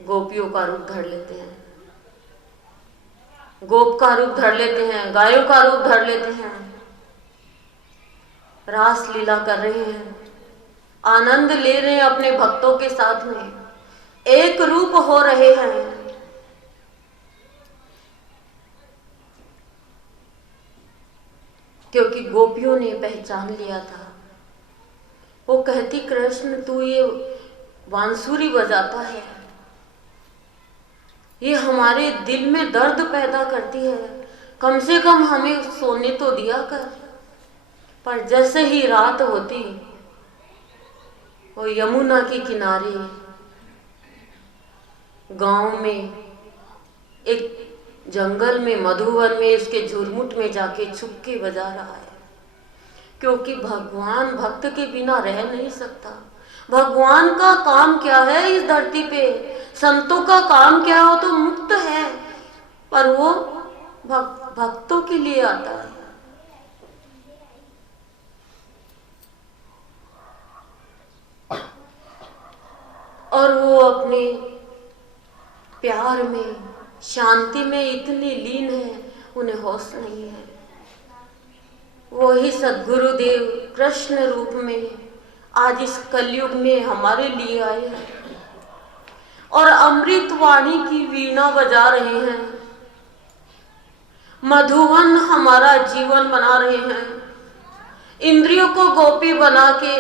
गोपियों का रूप धर लेते हैं। गोप का रूप धर लेते हैं, गायों का रूप धर लेते हैं, रास लीला कर रहे हैं, आनंद ले रहे हैं अपने भक्तों के साथ में, एक रूप हो रहे हैं। क्योंकि गोपियों ने पहचान लिया था। वो कहती, कृष्ण तू ये बांसुरी बजाता है, ये हमारे दिल में दर्द पैदा करती है, कम से कम हमें सोने तो दिया कर। पर जैसे ही रात होती, वो यमुना के किनारे गांव में, एक जंगल में, मधुवन में, इसके झुरमुट में जाके छुप के बजा रहा है। क्योंकि भगवान भक्त के बिना रह नहीं सकता। भगवान का काम क्या है इस धरती पे, संतों का काम क्या हो तो मुक्त है, पर वो भक्तों के लिए आता है। और वो अपने प्यार में, शांति में इतने लीन है, उन्हें होश नहीं है। वही सद्गुरुदेव कृष्ण रूप में आज इस कलयुग में हमारे लिए आए हैं और अमृत वाणी की वीणा बजा रहे हैं, मधुवन हमारा जीवन बना रहे हैं, इंद्रियों को गोपी बना के,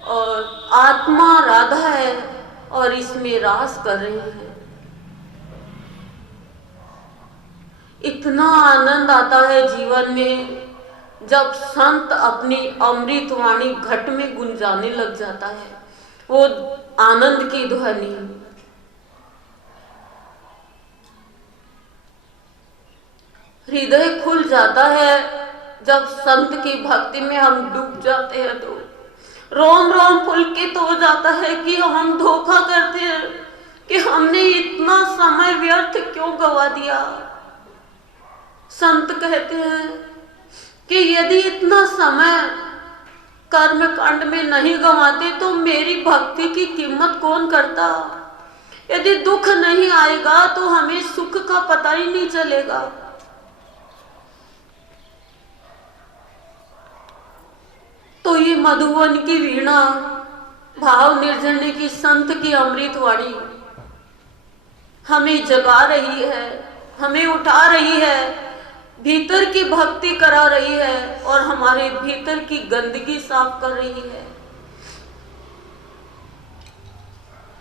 और आत्मा राधा है और इसमें रास कर रहे हैं। इतना आनंद आता है जीवन में जब संत अपनी अमृत वाणी घट में गुंजाने लग जाता है, वो आनंद की ध्वनि। हृदय खुल जाता है जब संत की भक्ति में हम डूब जाते हैं, तो रोम रोम पुलकित हो जाता है कि हम धोखा करते हैं, कि हमने इतना समय व्यर्थ क्यों गवा दिया। संत कहते हैं कि यदि इतना समय कर्म कांड में नहीं गंवाते तो मेरी भक्ति की कीमत कौन करता। यदि दुख नहीं आएगा तो हमें सुख का पता ही नहीं चलेगा। तो ये मधुवन की वीणा, भाव निर्जरने की संत की अमृत वाणी हमें जगा रही है, हमें उठा रही है, भीतर की भक्ति करा रही है और हमारे भीतर की गंदगी साफ कर रही है।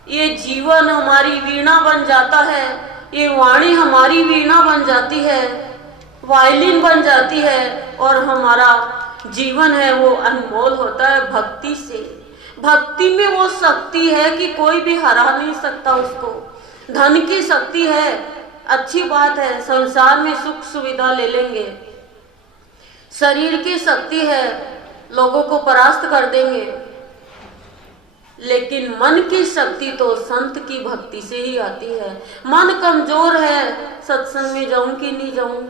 ये जीवन हमारी वीणा बन जाता है, ये वाणी हमारी वीणा बन जाती है, वायलिन बन जाती है, और हमारा जीवन है वो अनमोल होता है भक्ति से। भक्ति में वो शक्ति है कि कोई भी हरा नहीं सकता उसको। धन की शक्ति है, अच्छी बात है, संसार में सुख सुविधा ले लेंगे। शरीर की शक्ति है, लोगों को परास्त कर देंगे, लेकिन मन की शक्ति तो संत की भक्ति से ही आती है। मन कमजोर है, सत्संग में जाऊं कि नहीं जाऊं।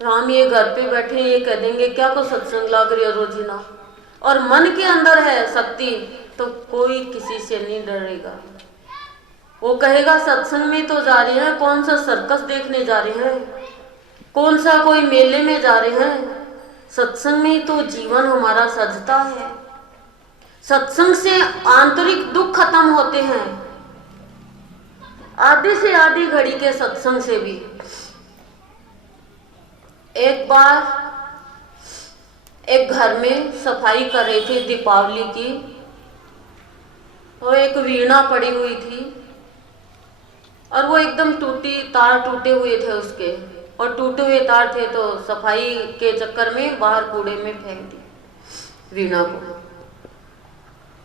राम ये घर पे बैठे ये कह देंगे क्या को सत्संग लाग रही है रोजीना, और मन के अंदर है शक्ति तो कोई किसी से नहीं डरेगा। वो कहेगा सत्संग में तो जा रहे हैं, कौन सा सर्कस देखने जा रहे हैं, कौन सा कोई मेले में जा रहे हैं। सत्संग में तो जीवन हमारा सजता है, सत्संग से आंतरिक दुख खत्म होते हैं, आधी से आधी घड़ी के सत्संग से भी। एक बार एक घर में सफाई कर रही थी दीपावली की, और एक वीणा पड़ी हुई थी और वो एकदम टूटी, तार टूटे हुए थे उसके, और टूटे हुए तार थे तो सफाई के चक्कर में बाहर कूड़े में फेंक दी वीणा को।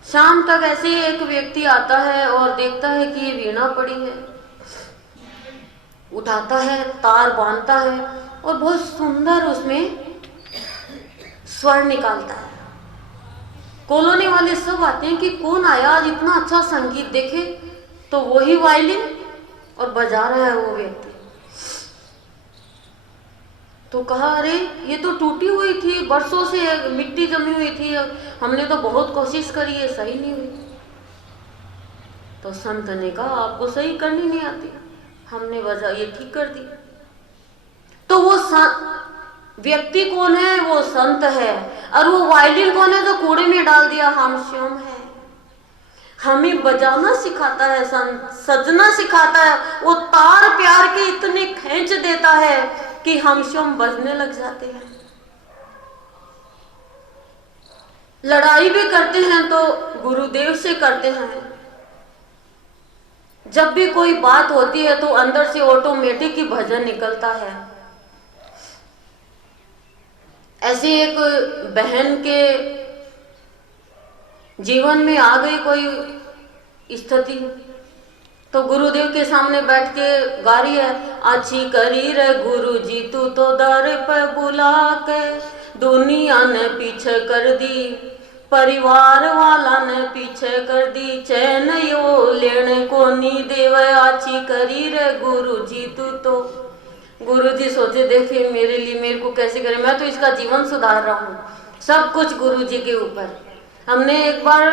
शाम तक ऐसे ही एक व्यक्ति आता है और देखता है कि ये वीणा पड़ी है, उठाता है, तार बांधता है और बहुत सुंदर उसमें स्वर निकालता है। कॉलोनी वाले सब आते हैं कि कौन आया आज इतना अच्छा संगीत देखे, तो वही वायलिन और बजा रहा है वो व्यक्ति। तो कहा अरे ये तो टूटी हुई थी, बरसों से मिट्टी जमी हुई थी, हमने तो बहुत कोशिश करी है, सही नहीं हुई। तो संत ने कहा आपको सही करनी नहीं आती, हमने वजह ये ठीक कर दी। तो वो व्यक्ति कौन है? वो संत है। और वो वायलिन कौन है जो कूड़े में डाल दिया? हम स्वयं है। हमें बजाना सिखाता है संत, सजना सिखाता है। वो तार प्यार के इतने खींच देता है कि हम स्वयं बजने लग जाते हैं। लड़ाई भी करते हैं तो गुरुदेव से करते हैं। जब भी कोई बात होती है तो अंदर से ऑटोमेटिक ही भजन निकलता है। ऐसी एक बहन के जीवन में आ गई कोई स्थिति, तो गुरुदेव के सामने बैठ के गा रही है, अच्छी करी रे गुरु जी तू तो दर पे बुला के, दुनिया ने पीछे कर दी, परिवार वाला ने पीछे कर दी, चैन यो लेने को नी देवे, अच्छी करी रे गुरु जी तू तो। गुरु जी सोचे देखे मेरे लिए, मेरे को कैसे करे, मैं तो इसका जीवन सुधार रहा हूँ। सब कुछ गुरु जी के ऊपर। हमने एक बार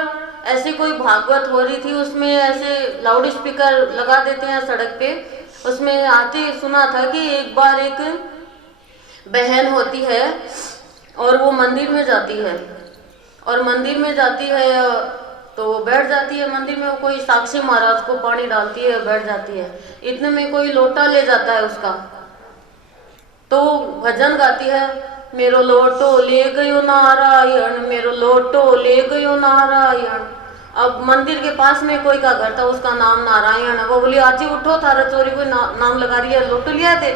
ऐसे कोई भागवत हो रही थी, उसमें ऐसे लाउड स्पीकर लगा देते हैं सड़क पे, उसमें आते सुना था कि एक बार एक बहन होती है और वो मंदिर में जाती है, और मंदिर में जाती है तो वो बैठ जाती है मंदिर में, वो कोई साक्षी महाराज को पानी डालती है, बैठ जाती है। इतने में कोई लोटा ले जाता है उसका, तो भजन गाती है, मेरो लोटो ले गयो नारायण, मेरो लोटो ले गयो नारायण। अब मंदिर के पास में कोई का घर था, उसका नाम नारायण है। वो बोली आजी उठो, थारा चोरी कोई नाम लगा रही है, लोटो लिया दे।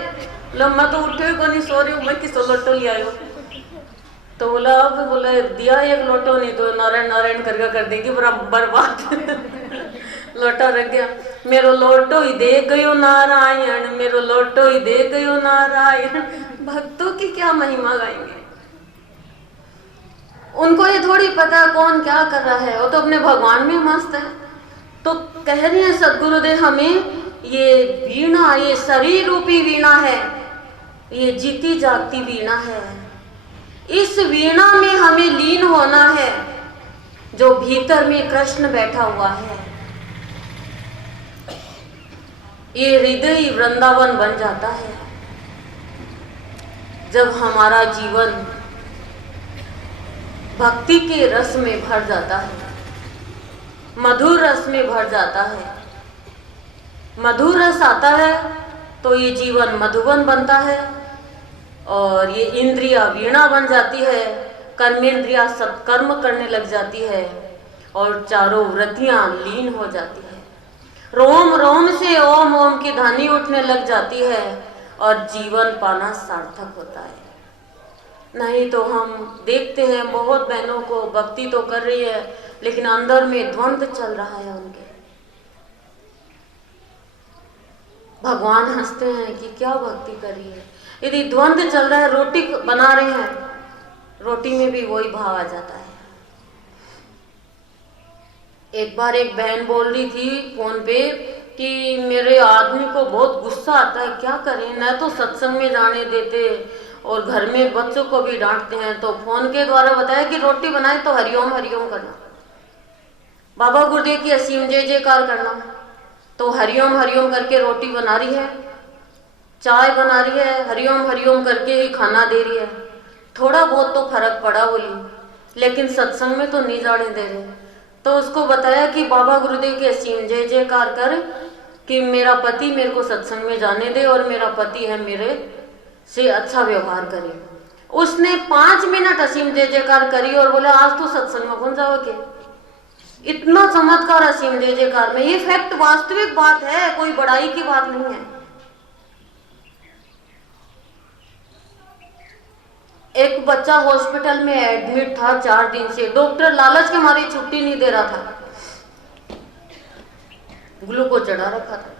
लो मैं तो उठे को नहीं, सो रही हूँ मैं, किसो लोटो लिया हो। तो बोला अब बोले दिया एक लोटो, नहीं तो नारायण नारायण करके कर देगी बर्बाद। लोटा रख गया, मेरो लोटो ही दे गयो नारायण, मेरो लोटो ही दे गयो नारायण। भक्तों की क्या महिमा गाएंगे, उनको ये थोड़ी पता कौन क्या कर रहा है, वो तो अपने भगवान में मस्त है। तो कह रहे हैं सदगुरुदेव हमें, ये वीणा, ये शरीर रूपी वीणा है, ये जीती जागती वीणा है। इस वीणा में हमें लीन होना है, जो भीतर में कृष्ण बैठा हुआ है। ये हृदय वृंदावन बन जाता है जब हमारा जीवन भक्ति के रस में भर जाता है, मधुर रस में भर जाता है। मधुर रस आता है तो ये जीवन मधुबन बनता है, और ये इंद्रिया वीणा बन जाती है, कर्मेंद्रिया सत्कर्म करने लग जाती है, और चारों वृत्तियां लीन हो जाती है। रोम रोम से ओम ओम की ध्वनि उठने लग जाती है, और जीवन पाना सार्थक होता है। नहीं तो हम देखते हैं बहुत बहनों को भक्ति तो कर रही है, लेकिन अंदर में द्वंद्व चल रहा है उनके। भगवान हंसते हैं कि क्या भक्ति कर रही है। यदि द्वंद्व चल रहा है, रोटी बना रहे हैं, रोटी में भी वही भाव आ जाता है। एक बार एक बहन बोल रही थी फोन पे कि मेरे आदमी को बहुत गुस्सा आता है, क्या करें, न तो सत्संग में जाने देते और घर में बच्चों को भी डांटते हैं। तो फोन के द्वारा बताया कि रोटी बनाए तो हरिओम हरिओम करना, बाबा गुरुदेव की असीम जय जयकार करना। तो हरिओम हरिओम करके रोटी बना रही है, चाय बना रही है, हरिओम हरिओम करके ही खाना दे रही है। थोड़ा बहुत तो फर्क पड़ा बोली, लेकिन सत्संग में तो नहीं जाने दे रहे। तो उसको बताया कि बाबा गुरुदेव के असीम जय जयकार कर कि मेरा पति मेरे को सत्संग में जाने दे, और मेरा पति है मेरे से अच्छा व्यवहार करे। उसने 5 मिनट असीम जय जयकार करी और बोला आज तो सत्संग में कौन जाओगे। इतना चमत्कार असीम जय जयकार में। ये फैक्ट वास्तविक बात है, कोई बड़ाई की बात नहीं है। एक बच्चा हॉस्पिटल में एडमिट था 4 दिन से, डॉक्टर लालच के मारे छुट्टी नहीं दे रहा था, ग्लूकोज चढ़ा रखा था।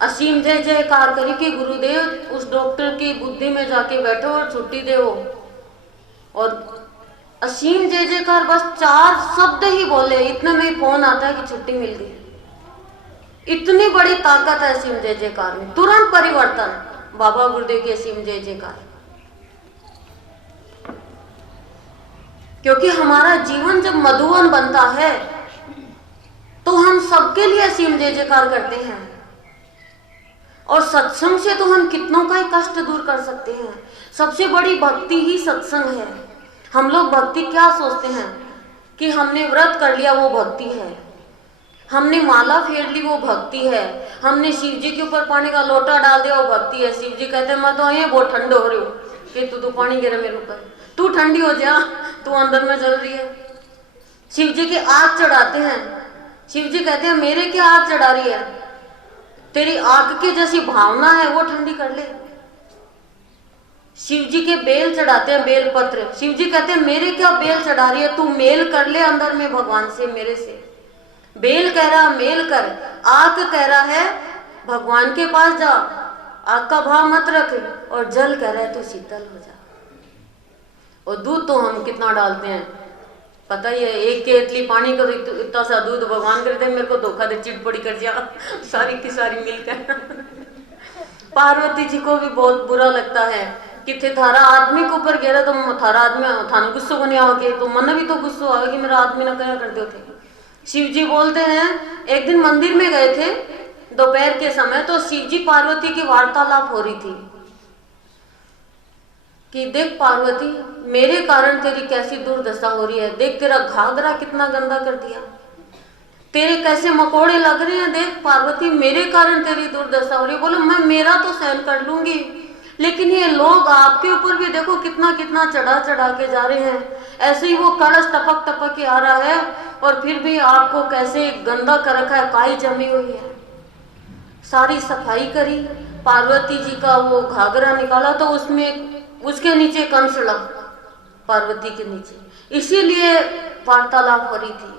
असीम जय जयकार करी कि गुरुदेव उस डॉक्टर की बुद्धि में जाके बैठो और छुट्टी दो, और असीम जय जयकार बस 4 शब्द ही बोले, इतने में फोन आता है कि छुट्टी मिल गई। इतनी बड़ी ताकत है असीम जय जयकार में, तुरंत परिवर्तन, बाबा गुरुदेव की असीम जय जयकार। क्योंकि हमारा जीवन जब मधुवन बनता है तो हम सबके लिए असीम जय जयकार करते हैं। और सत्संग से तो हम कितनों का ही कष्ट दूर कर सकते हैं। सबसे बड़ी भक्ति ही सत्संग है। हम लोग भक्ति क्या सोचते हैं कि हमने व्रत कर लिया वो भक्ति है, हमने माला फेर ली वो भक्ति है, हमने शिव जी के ऊपर पानी का लोटा डाल दिया वो भक्ति है। शिव जी कहते हैं मैं तो ये बहुत ठंडे हो रही हूँ कि तू तो पानी गिरा मेरे ऊपर, तू ठंडी हो जा, तू अंदर में जल रही है। शिव जी की आग चढ़ाते हैं, शिव जी कहते हैं मेरे क्या आग चढ़ा रही है, तेरी आग की जैसी भावना है वो ठंडी कर ले। शिव जी के बेल चढ़ाते हैं, बेल पत्र, शिव जी कहते हैं मेरे क्या बेल चढ़ा रही है, तू मेल कर ले अंदर में भगवान से, मेरे से। बेल कह रहा मेल कर, आग कह रहा है भगवान के पास जा, आग का भाव मत रख, और जल कह रहा है तू शीतल हो जा। और दूध तो हम कितना डालते हैं पता ही है, एक केतली पानी का तो इतना सा दूध भगवान करते हैं मेरे को धोखा दे, चिटपड़ी कर जा सारी की सारी मिलकर। पार्वती जी को भी बहुत बुरा लगता है कि थे थारा आदमी के ऊपर गिरा तो थारा आदमी थाने गुस्सो को नहीं आओगे, तो मन भी तो गुस्सो आवे कि मेरा आदमी ना क्या कर दो थे। शिव जी बोलते हैं एक दिन मंदिर में गए थे दोपहर के समय, तो शिव जी पार्वती की वार्तालाप हो रही थी कि देख पार्वती मेरे कारण तेरी कैसी दुर्दशा हो रही है, देख तेरा घाघरा कितना गंदा कर दिया, तेरे कैसे मकोड़े लग रहे हैं, देख पार्वती मेरे कारण तेरी दुर्दशा हो रही है। बोलो मैं मेरा तो सहन कर लूंगी, लेकिन ये लोग आपके ऊपर भी देखो कितना कितना चढ़ा चढ़ा के जा रहे हैं, ऐसे ही वो कलश टपक टपक के आ रहा है और फिर भी आपको कैसे गंदा कर रखा है, काई जमी हुई है। सारी सफाई करी, पार्वती जी का वो घाघरा निकाला तो उसमें उसके नीचे कंस लगा, पार्वती के नीचे, इसीलिए वार्तालाप हो रही थी।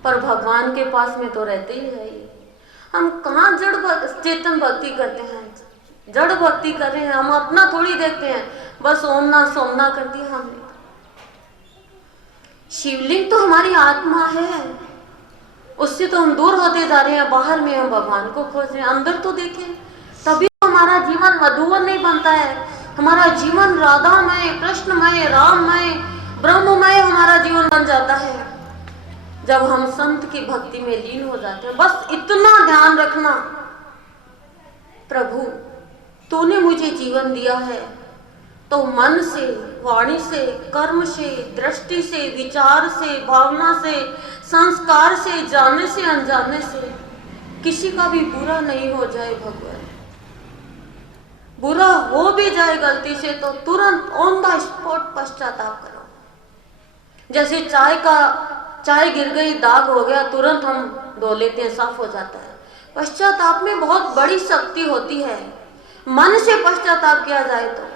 पर भगवान के पास में तो रहते ही है ये। हम कहाँ जड़ चेतन भक्ति करते हैं, जड़ भक्ति कर रहे हैं, हम अपना थोड़ी देखते हैं, बस ओमना सोमना कर दिया हमने। शिवलिंग तो हमारी आत्मा है, उससे तो हम दूर होते जा रहे हैं, बाहर में हम भगवान को खोज रहे हैं, अंदर तो देखें, तभी तो हमारा जीवन मधुवन नहीं बनता है। हमारा जीवन राधामय, कृष्णमय, राममय, ब्रह्ममय हमारा जीवन बन जाता है जब हम संत की भक्ति में लीन हो जाते हैं। बस इतना ध्यान रखना, प्रभु तूने मुझे जीवन दिया है तो मन से, वाणी से, कर्म से, दृष्टि से, विचार से, भावना से, संस्कार से, जाने से अनजाने से किसी का भी बुरा नहीं हो जाए भगवान। बुरा हो भी जाए गलती से तो तुरंत ऑन द स्पॉट पश्चाताप करो। जैसे चाय गिर गई, दाग हो गया, तुरंत हम धो लेते हैं, साफ हो जाता है। पश्चाताप में बहुत बड़ी शक्ति होती है, मन से पश्चाताप किया जाए तो।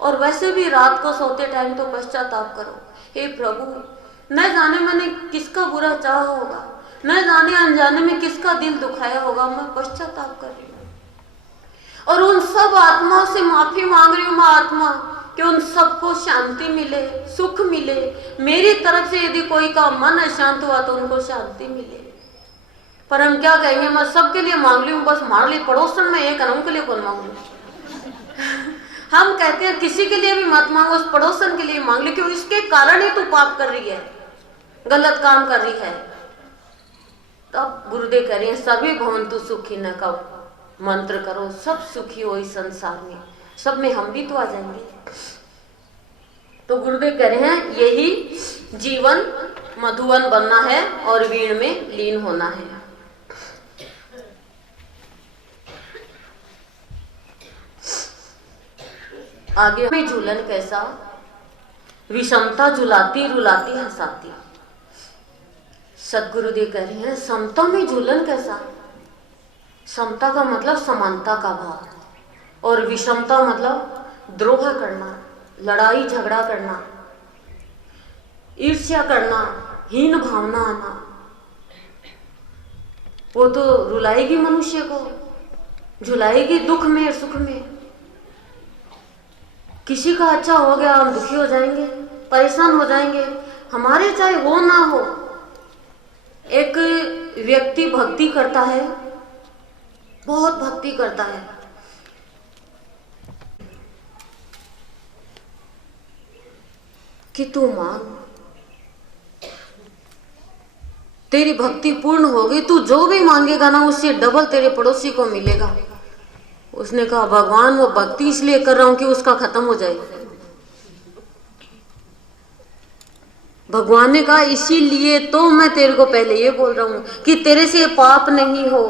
और वैसे भी रात को सोते टाइम तो पश्चाताप करो, हे प्रभु न जाने मैंने किसका बुरा चाहा होगा, न जाने अनजाने में किसका दिल दुखाया होगा, मैं पश्चाताप कर रही हूँ और उन सब आत्माओं से माफी मांग रही हूँ मैं आत्मा, कि उन सबको शांति मिले, सुख मिले। मेरी तरफ से यदि कोई का मन अशांत हुआ तो उनको शांति मिले। पर हम क्या कहेंगे, मैं सबके लिए मांग ली हूँ, बस मार ली पड़ोसन में एक उनके लिए कौन मांग लू। हम कहते हैं किसी के लिए भी मत मांगो, उस पड़ोसन के लिए मांग ली, क्यों इसके कारण ही तू पाप कर रही है, गलत काम कर रही है। तब गुरुदेव कह रहे हैं सभी भवन्तु सुखी न का मंत्र करो, सब सुखी हो इस संसार में, सब में हम भी तो आ जाएंगे। तो गुरुदेव कह रहे हैं यही जीवन मधुवन बनना है और वीण में लीन होना है। आगे में झूलन कैसा, विषमता झुलाती रुलाती हंसाती। सदगुरुदेव कह रहे हैं समता में झूलन कैसा। समता का मतलब समानता का भाव, और विषमता मतलब द्रोह करना, लड़ाई झगड़ा करना, ईर्ष्या करना, हीन भावना आना। वो तो रुलाएगी मनुष्य को, झुलाएगी दुख में सुख में। किसी का अच्छा हो गया हम दुखी हो जाएंगे, परेशान हो जाएंगे, हमारे चाहे हो ना हो। एक व्यक्ति भक्ति करता है, बहुत भक्ति करता है, कि तू मान, तेरी भक्ति पूर्ण हो गई, तू जो भी मांगेगा ना उससे डबल तेरे पड़ोसी को मिलेगा। उसने कहा भगवान वो भक्ति इसलिए कर रहा हूं कि उसका खत्म हो जाए। भगवान ने कहा इसीलिए तो मैं तेरे को पहले ये बोल रहा हूं कि तेरे से पाप नहीं हो।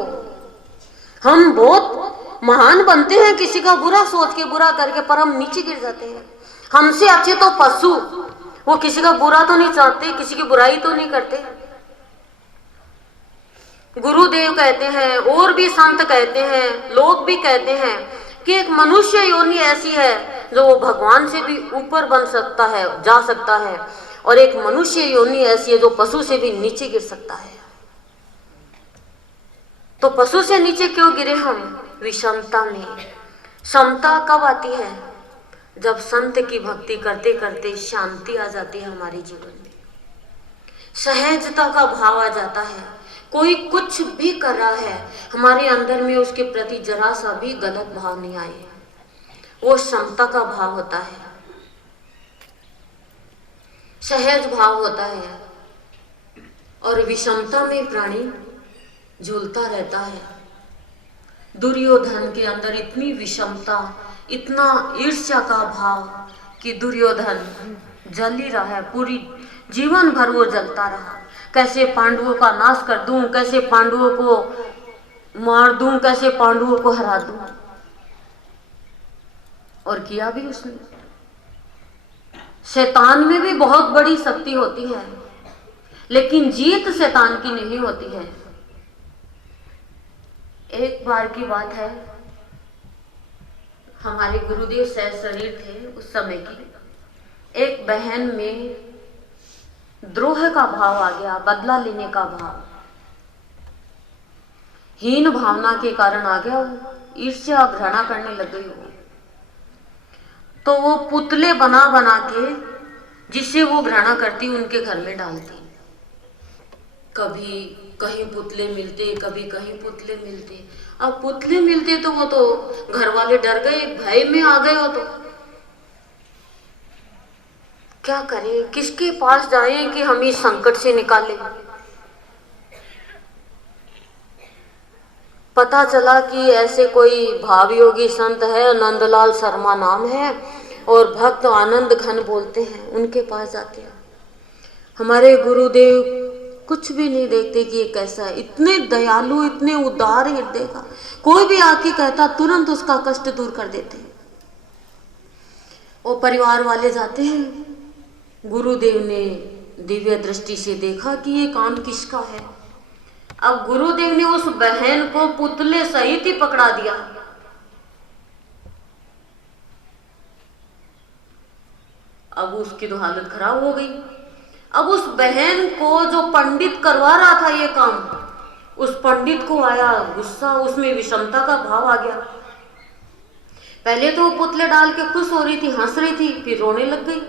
हम बहुत महान बनते हैं किसी का बुरा सोच के, बुरा करके, पर हम नीचे गिर जाते हैं। हमसे अच्छे तो पशु, वो किसी का बुरा तो नहीं चाहते, किसी की बुराई तो नहीं करते। गुरुदेव कहते हैं और भी संत कहते हैं, लोग भी कहते हैं कि एक मनुष्य योनि ऐसी है जो वो भगवान से भी ऊपर बन सकता है, जा सकता है, और एक मनुष्य योनि ऐसी है जो पशु से भी नीचे गिर सकता है। तो पशु से नीचे क्यों गिरे हम? विषमता में। समता कब आती है? जब संत की भक्ति करते करते शांति आ जाती है हमारे जीवन में, सहजता का भाव आ जाता है। कोई कुछ भी कर रहा है, हमारे अंदर में उसके प्रति जरा सा भी गलत भाव नहीं आए, वो समता का भाव होता है, सहज भाव होता है। और विषमता में प्राणी झूलता रहता है। दुर्योधन के अंदर इतनी विषमता, इतना ईर्ष्या का भाव कि दुर्योधन जल ही रहा है, पूरी जीवन भर वो जलता रहा। कैसे पांडवों का नाश कर दूं, कैसे पांडवों को मार दूं, कैसे पांडवों को हरा दूं, और किया भी उसने। शैतान में भी बहुत बड़ी शक्ति होती है, लेकिन जीत शैतान की नहीं होती है। एक बार की बात है, हमारे गुरुदेव सहज शरीर थे उस समय की। एक बहन में द्रोह का भाव आ गया, बदला लेने का भाव, हीन भावना के कारण आ गया। ईर्ष्या घृणा करने लग गई वो। तो वो पुतले बना बना के जिसे वो घृणा करती उनके घर में डालती। कभी कहीं पुतले मिलते, कभी कहीं पुतले मिलते। अब पुतले मिलते तो वो तो घर वाले डर गए, भय में आ गए। हो तो क्या करें, किसके पास जाएं कि हम इस संकट से निकालें। पता चला कि ऐसे कोई भावयोगी संत है, नंदलाल शर्मा नाम है, और भक्त आनंद घन बोलते हैं, उनके पास जाते हैं। हमारे गुरुदेव कुछ भी नहीं देखते कि ये कैसा है, इतने दयालु, इतने उदार हृदय का। कोई भी आके कहता तुरंत उसका कष्ट दूर कर देते हैं। वो परिवार वाले जाते हैं, गुरुदेव ने दिव्य दृष्टि से देखा कि ये काम किसका है। अब गुरुदेव ने उस बहन को पुतले सहित ही पकड़ा दिया। अब उसकी तो हालत खराब हो गई। अब उस बहन को जो पंडित करवा रहा था ये काम, उस पंडित को आया गुस्सा, उसमें विषमता का भाव आ गया। पहले तो वो पुतले डाल के खुश हो रही थी, हंस रही थी, फिर रोने लग गई,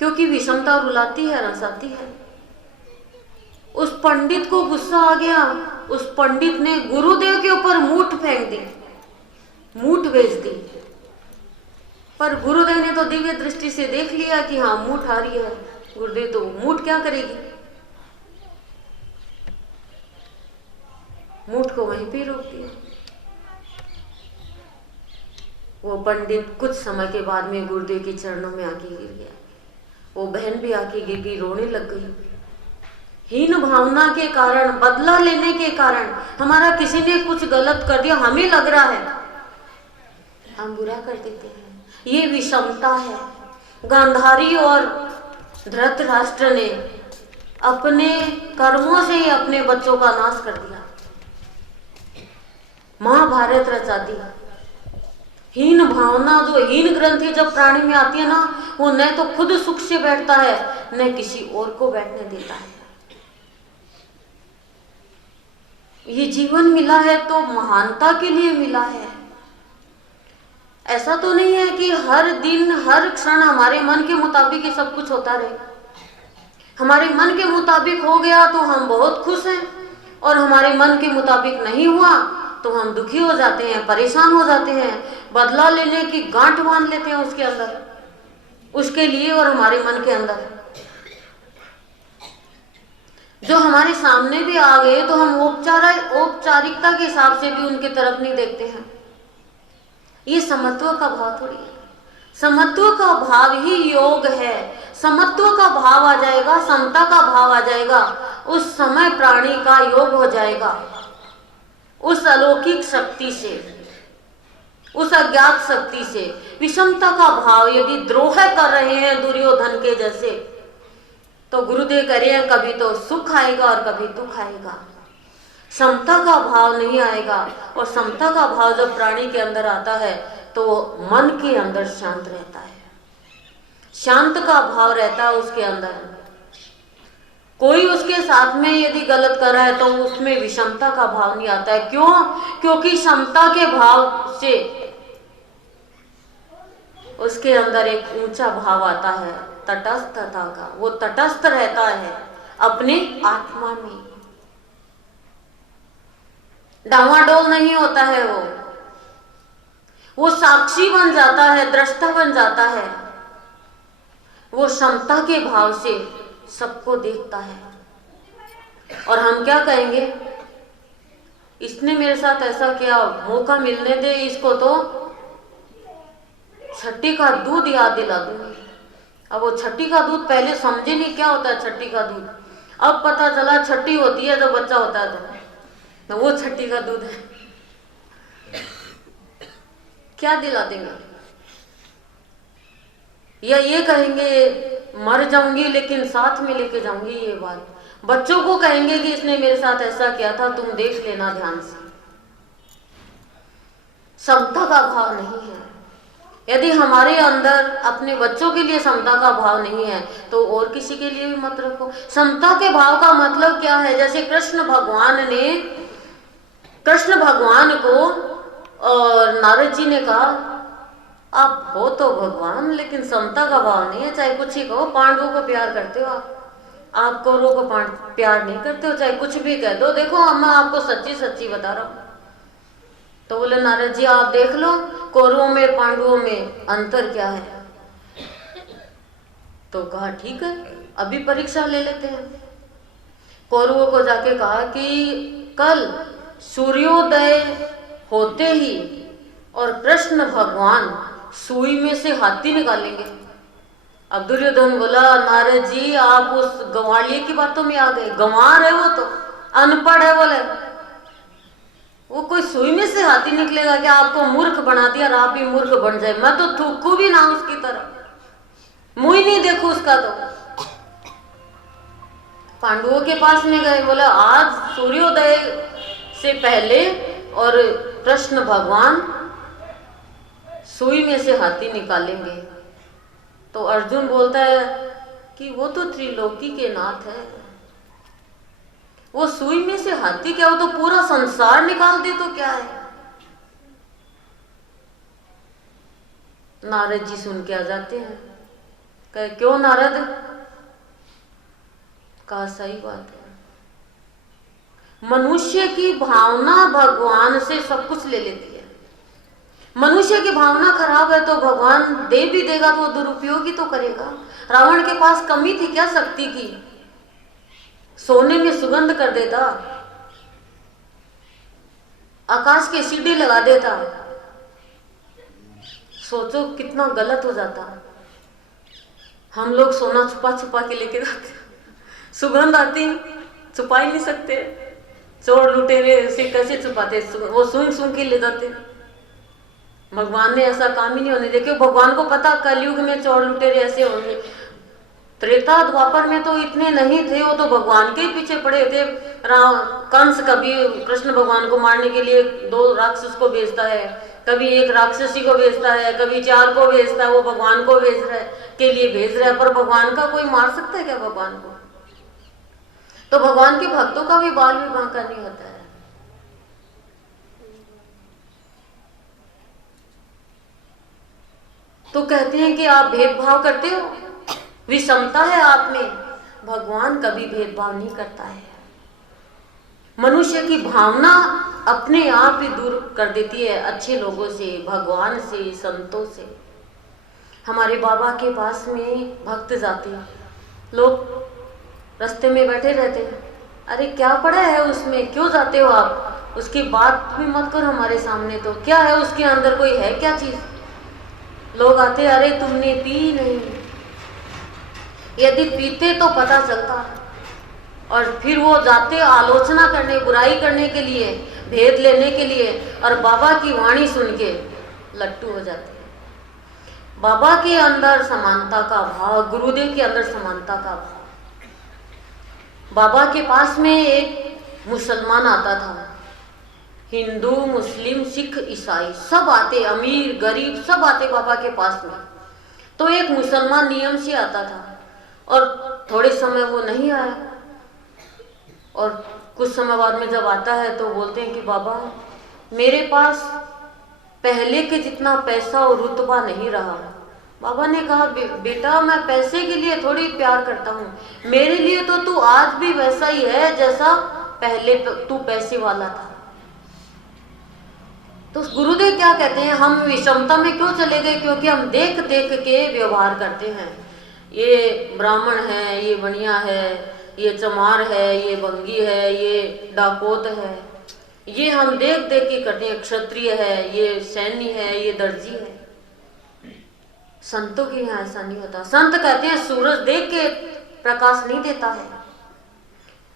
क्योंकि विषमता रुलाती है, रंसाती है। उस पंडित को गुस्सा आ गया। उस पंडित ने गुरुदेव के ऊपर मूठ फेंक दी, मूठ बेच दी। पर गुरुदेव ने तो दिव्य दृष्टि से देख लिया कि हाँ मूठ आ रही है। गुरुदेव तो मूठ क्या करेगी, मूठ को वहीं पे रोक दिया। वो पंडित कुछ समय के बाद में गुरुदेव के चरणों में आके गिर गया। वो बहन भी आके गिर गई, रोने लग गई। हीन भावना के कारण, बदला लेने के कारण, हमारा किसी ने कुछ गलत कर दिया, हमें लग रहा है हम बुरा कर देते हैं। ये विषमता है। गांधारी और धृतराष्ट्र ने अपने कर्मों से ही अपने बच्चों का नाश कर दिया, महाभारत रचा दी। हीन भावना, जो हीन ग्रंथि जब प्राणी में आती है ना, वो न तो खुद सुख से बैठता है, न किसी और को बैठने देता है। ये जीवन मिला है तो महानता के लिए मिला है। ऐसा तो नहीं है कि हर दिन हर क्षण हमारे मन के मुताबिक ही सब कुछ होता रहे। हमारे मन के मुताबिक हो गया तो हम बहुत खुश हैं, और हमारे मन के मुताबिक नहीं हुआ तो हम दुखी हो जाते हैं, परेशान हो जाते हैं, बदला लेने की गांठ बांध लेते हैं उसके अंदर, उसके लिए और हमारे मन के अंदर। जो हमारे सामने भी आ गए तो हम औपचारिकता के हिसाब से भी उनकी तरफ नहीं देखते हैं। ये समत्व का भाव थोड़ी है। समत्व का भाव ही योग है। समत्व का भाव आ जाएगा, समता का भाव आ जाएगा, उस समय प्राणी का योग हो जाएगा। उस अलौकिक शक्ति से, उस अज्ञात शक्ति से विषमता का भाव यदि द्रोह कर रहे हैं दुर्योधन के जैसे, तो गुरुदेव कह रहे हैं कभी तो सुख आएगा और कभी दुख आएगा, समता का भाव नहीं आएगा। और समता का भाव जब प्राणी के अंदर आता है तो मन के अंदर शांत रहता है, शांत का भाव रहता है उसके अंदर। कोई उसके साथ में यदि गलत कर रहा है तो उसमें विषमता का भाव नहीं आता है। क्यों? क्योंकि समता के भाव से उसके अंदर एक ऊंचा भाव आता है, तटस्थता का। वो तटस्थ रहता है अपने आत्मा में, डावाडोल नहीं होता है। वो साक्षी बन जाता है, दृष्टा बन जाता है। वो समता के भाव से सबको देखता है। और हम क्या कहेंगे, इसने मेरे साथ ऐसा किया, मौका मिलने दे इसको तो छठी का दूध याद दिला दूंगी। अब वो छठी का दूध पहले समझे नहीं क्या होता है छठी का दूध, अब पता चला छठी होती है जब बच्चा होता है तो वो छठी का दूध है। क्या दिला देंगे? या ये कहेंगे मर जाऊंगी लेकिन साथ में लेके जाऊंगी। ये बात बच्चों को कहेंगे कि इसने मेरे साथ ऐसा किया था, तुम देख लेना ध्यान से। समता का भाव नहीं है। यदि हमारे अंदर अपने बच्चों के लिए समता का भाव नहीं है तो और किसी के लिए भी मत रखो। समता के भाव का मतलब क्या है? जैसे कृष्ण भगवान को और नारद जी ने कहा आप हो तो भगवान लेकिन समता का भाव नहीं है। चाहे कुछ ही कहो, पांडवों को प्यार करते हो आप कौरवों को प्यार नहीं करते हो, चाहे कुछ भी कह दो। देखो मैं आपको सच्ची सच्ची बता रहा हूँ। तो बोले नारद जी आप देख लो कौरवों में पांडवों में अंतर क्या है। तो कहा ठीक है अभी परीक्षा ले लेते हैं। कौरवों को जाके कहा कि कल सूर्योदय होते ही और कृष्ण भगवान सुई में से हाथी निकालेंगे। अब दुर्योधन बोला नारद जी आप उस गंवारिये की बातों में आ गए। गंवार है वो तो अनपढ़ है। बोले वो कोई सुई में से हाथी निकलेगा क्या? आपको मूर्ख बना दिया और आप भी मूर्ख बन जाए। मैं तो थूकू भी ना उसकी तरफ, मुंह ही नहीं देखू उसका। तो पांडवों के पास में गए, बोले आज सूर्योदय से पहले और कृष्ण भगवान सुई में से हाथी निकालेंगे। तो अर्जुन बोलता है कि वो तो त्रिलोकी के नाथ है, वो सुई में से हाथी क्या, वो तो पूरा संसार निकाल दे तो क्या है। नारद जी सुन के आ जाते हैं। कहे क्यों नारद? कहा सही बात है, मनुष्य की भावना भगवान से सब कुछ ले लेती है। मनुष्य की भावना खराब है तो भगवान दे भी देगा तो वो दुरुपयोग ही तो करेगा। रावण के पास कमी थी क्या शक्ति की? सोने में सुगंध कर देता, आकाश के सीढ़ी लगा देता। सोचो कितना गलत हो जाता। हम लोग सोना छुपा छुपा के लेके जाते, सुगंध आती छुपा ही नहीं सकते। चोर लुटेरे उसे कैसे छुपाते? वो सूंघ सूंघ के ले जाते। भगवान ने ऐसा काम ही नहीं होने देखिए। भगवान को पता कलयुग में चोर लुटेरे ऐसे होंगे। त्रेता द्वापर में तो इतने नहीं थे, वो तो भगवान के पीछे पड़े थे। कंस कभी कृष्ण भगवान को मारने के लिए 2 राक्षस को भेजता है, कभी एक राक्षसी को भेजता है, कभी 4 को भेजता है। वो भगवान को भेज रहा है के लिए भेज रहा है, पर भगवान का कोई मार सकता है क्या भगवान को? तो भगवान के भक्तों का भी बाल भी बांका नहीं होता है। तो कहते हैं कि आप भेदभाव करते हो, विषमता है आप में। भगवान कभी भेदभाव नहीं करता है। मनुष्य की भावना अपने आप ही दूर कर देती है अच्छे लोगों से, भगवान से, संतों से। हमारे बाबा के पास में भक्त जाते हैं, लोग रास्ते में बैठे रहते हैं। अरे क्या पड़ा है उसमें, क्यों जाते हो आप? उसकी बात भी मत कर हमारे सामने। तो क्या है उसके अंदर, कोई है क्या चीज? लोग आते, अरे तुमने पी नहीं, यदि पीते तो पता चलता। और फिर वो जाते आलोचना करने, बुराई करने के लिए, भेद लेने के लिए, और बाबा की वाणी सुन के लट्टू हो जाते हैं। बाबा के अंदर समानता का भाव, गुरुदेव के अंदर समानता का भाव। बाबा के पास में एक मुसलमान आता था, हिंदू, मुस्लिम, सिख, ईसाई सब आते, अमीर गरीब सब आते बाबा के पास में। तो एक मुसलमान नियम से आता था, और थोड़े समय वो नहीं आया, और कुछ समय बाद में जब आता है तो बोलते हैं कि बाबा मेरे पास पहले के जितना पैसा और रुतबा नहीं रहा। बाबा ने कहा, बेटा मैं पैसे के लिए थोड़ी प्यार करता हूँ, मेरे लिए तो तू आज भी वैसा ही है जैसा पहले तू पैसे वाला था। तो गुरुदेव क्या कहते हैं, हम विषमता में क्यों चले गए? क्योंकि हम देख देख के व्यवहार करते हैं। ये ब्राह्मण है, ये बनिया है, ये चमार है, ये बंगी है, ये डाकोत है, ये हम देख देख के करते हैं। क्षत्रिय है, ये सैन्य है, ये दर्जी है। संतों के यहाँ ऐसा नहीं होता। संत कहते हैं सूरज देख के प्रकाश नहीं देता है,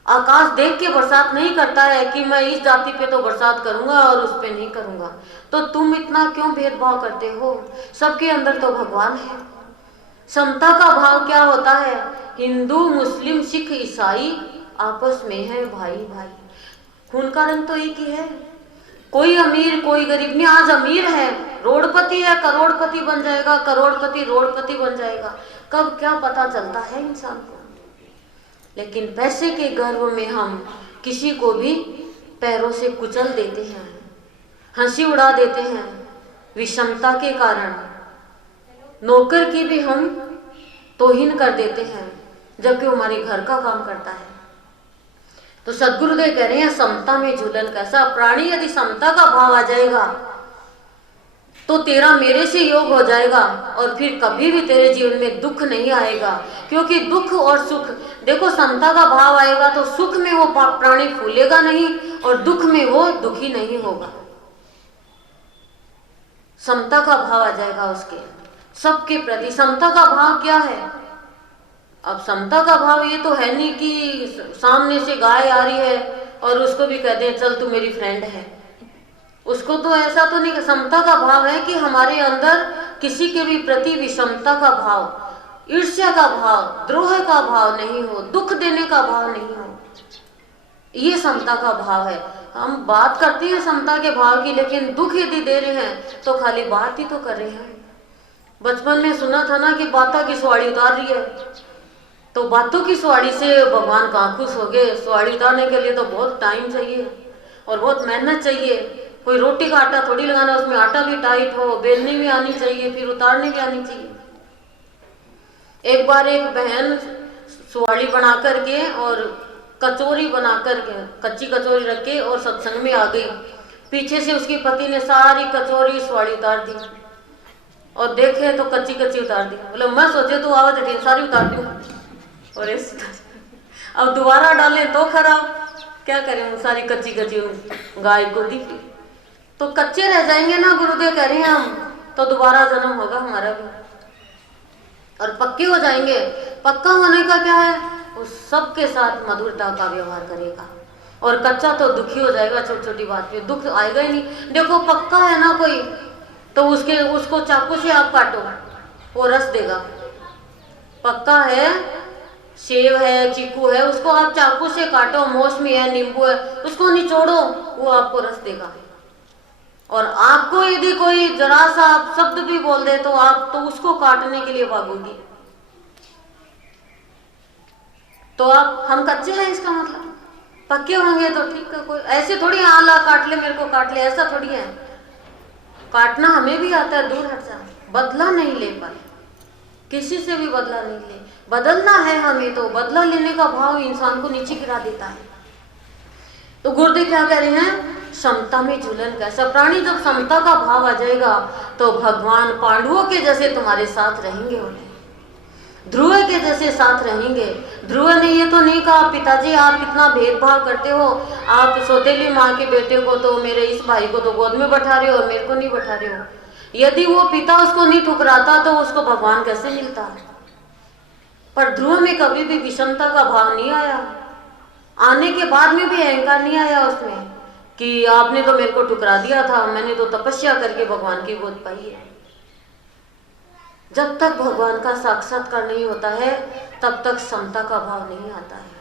आकाश देख के बरसात नहीं करता है कि मैं इस जाति पे तो बरसात करूंगा और उस पे नहीं करूंगा। तो तुम इतना क्यों भेदभाव करते हो? सबके अंदर तो भगवान है। समता का भाव क्या होता है? हिंदू, मुस्लिम, सिख, ईसाई आपस में है भाई भाई, खून का रंग तो एक ही है। कोई अमीर कोई गरीब नहीं। आज अमीर है, रोडपति है, करोड़पति बन जाएगा, करोड़पति रोडपति बन जाएगा, कब क्या पता चलता है इंसान को। लेकिन पैसे के गर्व में हम किसी को भी पैरों से कुचल देते हैं, हंसी उड़ा देते हैं। विषमता के कारण नौकर की भी हम तौहीन कर देते हैं, जबकि हमारे घर का काम करता है। तो सदगुरुदेव कह रहे हैं समता में झूलन कैसा। प्राणी यदि समता का भाव आ जाएगा तो तेरा मेरे से योग हो जाएगा, और फिर कभी भी तेरे जीवन में दुख नहीं आएगा। क्योंकि दुख और सुख, देखो समता का भाव आएगा तो सुख में वो प्राणी फूलेगा नहीं, और दुख में वो दुखी नहीं होगा। समता का भाव आ जाएगा उसके सबके प्रति। समता का भाव क्या है? अब समता का भाव ये तो है नहीं कि सामने से गाय आ रही है और उसको भी कहते हैं चल तू मेरी फ्रेंड है, उसको तो ऐसा तो नहीं। समता का भाव है कि हमारे अंदर किसी के भी प्रति विषमता का भाव, ईर्ष्या का भाव, द्रोह का भाव नहीं हो, दुख देने का भाव नहीं हो। ये समता का भाव है। हम बात करते हैं समता के भाव की, लेकिन दुख यदि दे रहे हैं तो खाली बात ही तो कर रहे हैं। बचपन में सुना था ना कि बाता की सवारी उतार रही है, तो बातों की सवारी से भगवान कहाँ खुश हो गए। सवारी उतारने के लिए तो बहुत टाइम चाहिए और बहुत मेहनत चाहिए। कोई रोटी का आटा थोड़ी लगाना, उसमें आटा भी टाइट हो, बेलनी भी आनी चाहिए, फिर उतारने भी आनी चाहिए। एक बार एक बहन सवारी बना करके और कचौरी बना करके, कच्ची कचौरी रख के और सत्संग में आ गई। पीछे से उसके पति ने सारी कचौरी सवारी उतार दी, और देखे तो कच्ची कच्ची उतार दी। बोले मैं सोचे तो आवाज हटी, सारी उतार दी। और अब दोबारा डालें तो खराब, क्या करें, सारी कच्ची कच्ची गाय को दी, तो कच्चे रह जाएंगे ना। गुरुदेव कह रहे हैं हम तो दोबारा जन्म होगा हमारा भी, और पक्के हो जाएंगे। पक्का होने का क्या है? उस सबके साथ मधुरता का व्यवहार करेगा, और कच्चा तो दुखी हो जाएगा, छोटी छोटी बात पे दुख आएगा ही नहीं। देखो पक्का है ना कोई, तो उसको चाकू से आप काटो, वो रस देगा। पक्का है, सेब है, चीकू है, उसको आप चाकू से काटो, मौसमी है, नींबू है, उसको निचोड़ो, वो आपको रस देगा। और आपको यदि कोई जरा सा आप शब्द भी बोल दे तो आप तो उसको काटने के लिए भागोगी। तो आप हम कच्चे हैं इसका मतलब। पक्के होंगे तो ठीक है, कोई ऐसे थोड़ी आला काट ले मेरे को काट ले, ऐसा थोड़ी है। काटना हमें भी आता है, दूर हट जा, बदला नहीं ले पाए, किसी से भी बदला नहीं ले। बदलना है हमें तो बदला लेने का भाव इंसान को नीचे गिरा देता है। तो गुरुदेव क्या कह रहे हैं? समता में झूलन कैसा। प्राणी जब समता का भाव आ जाएगा तो भगवान पांडवों के जैसे तुम्हारे साथ रहेंगे, उन्हें ध्रुव के जैसे साथ रहेंगे। ध्रुव ने ये तो नहीं नहीं कहा पिताजी आप कितना भेदभाव करते हो, आप सौतेली माँ के बेटे को तो, मेरे इस भाई को तो गोद में बैठा रहे हो और मेरे को नहीं बैठा रहे हो। यदि वो पिता उसको नहीं ठुकराता तो उसको भगवान कैसे मिलता। पर ध्रुव में कभी भी विषमता का भाव नहीं आया, आने के बाद में भी अहंकार नहीं आया उसमें कि आपने तो मेरे को ठुकरा दिया था, मैंने तो तपस्या करके भगवान की गोद पाई है। जब तक भगवान का साक्षात्कार नहीं होता है तब तक समता का भाव नहीं आता है।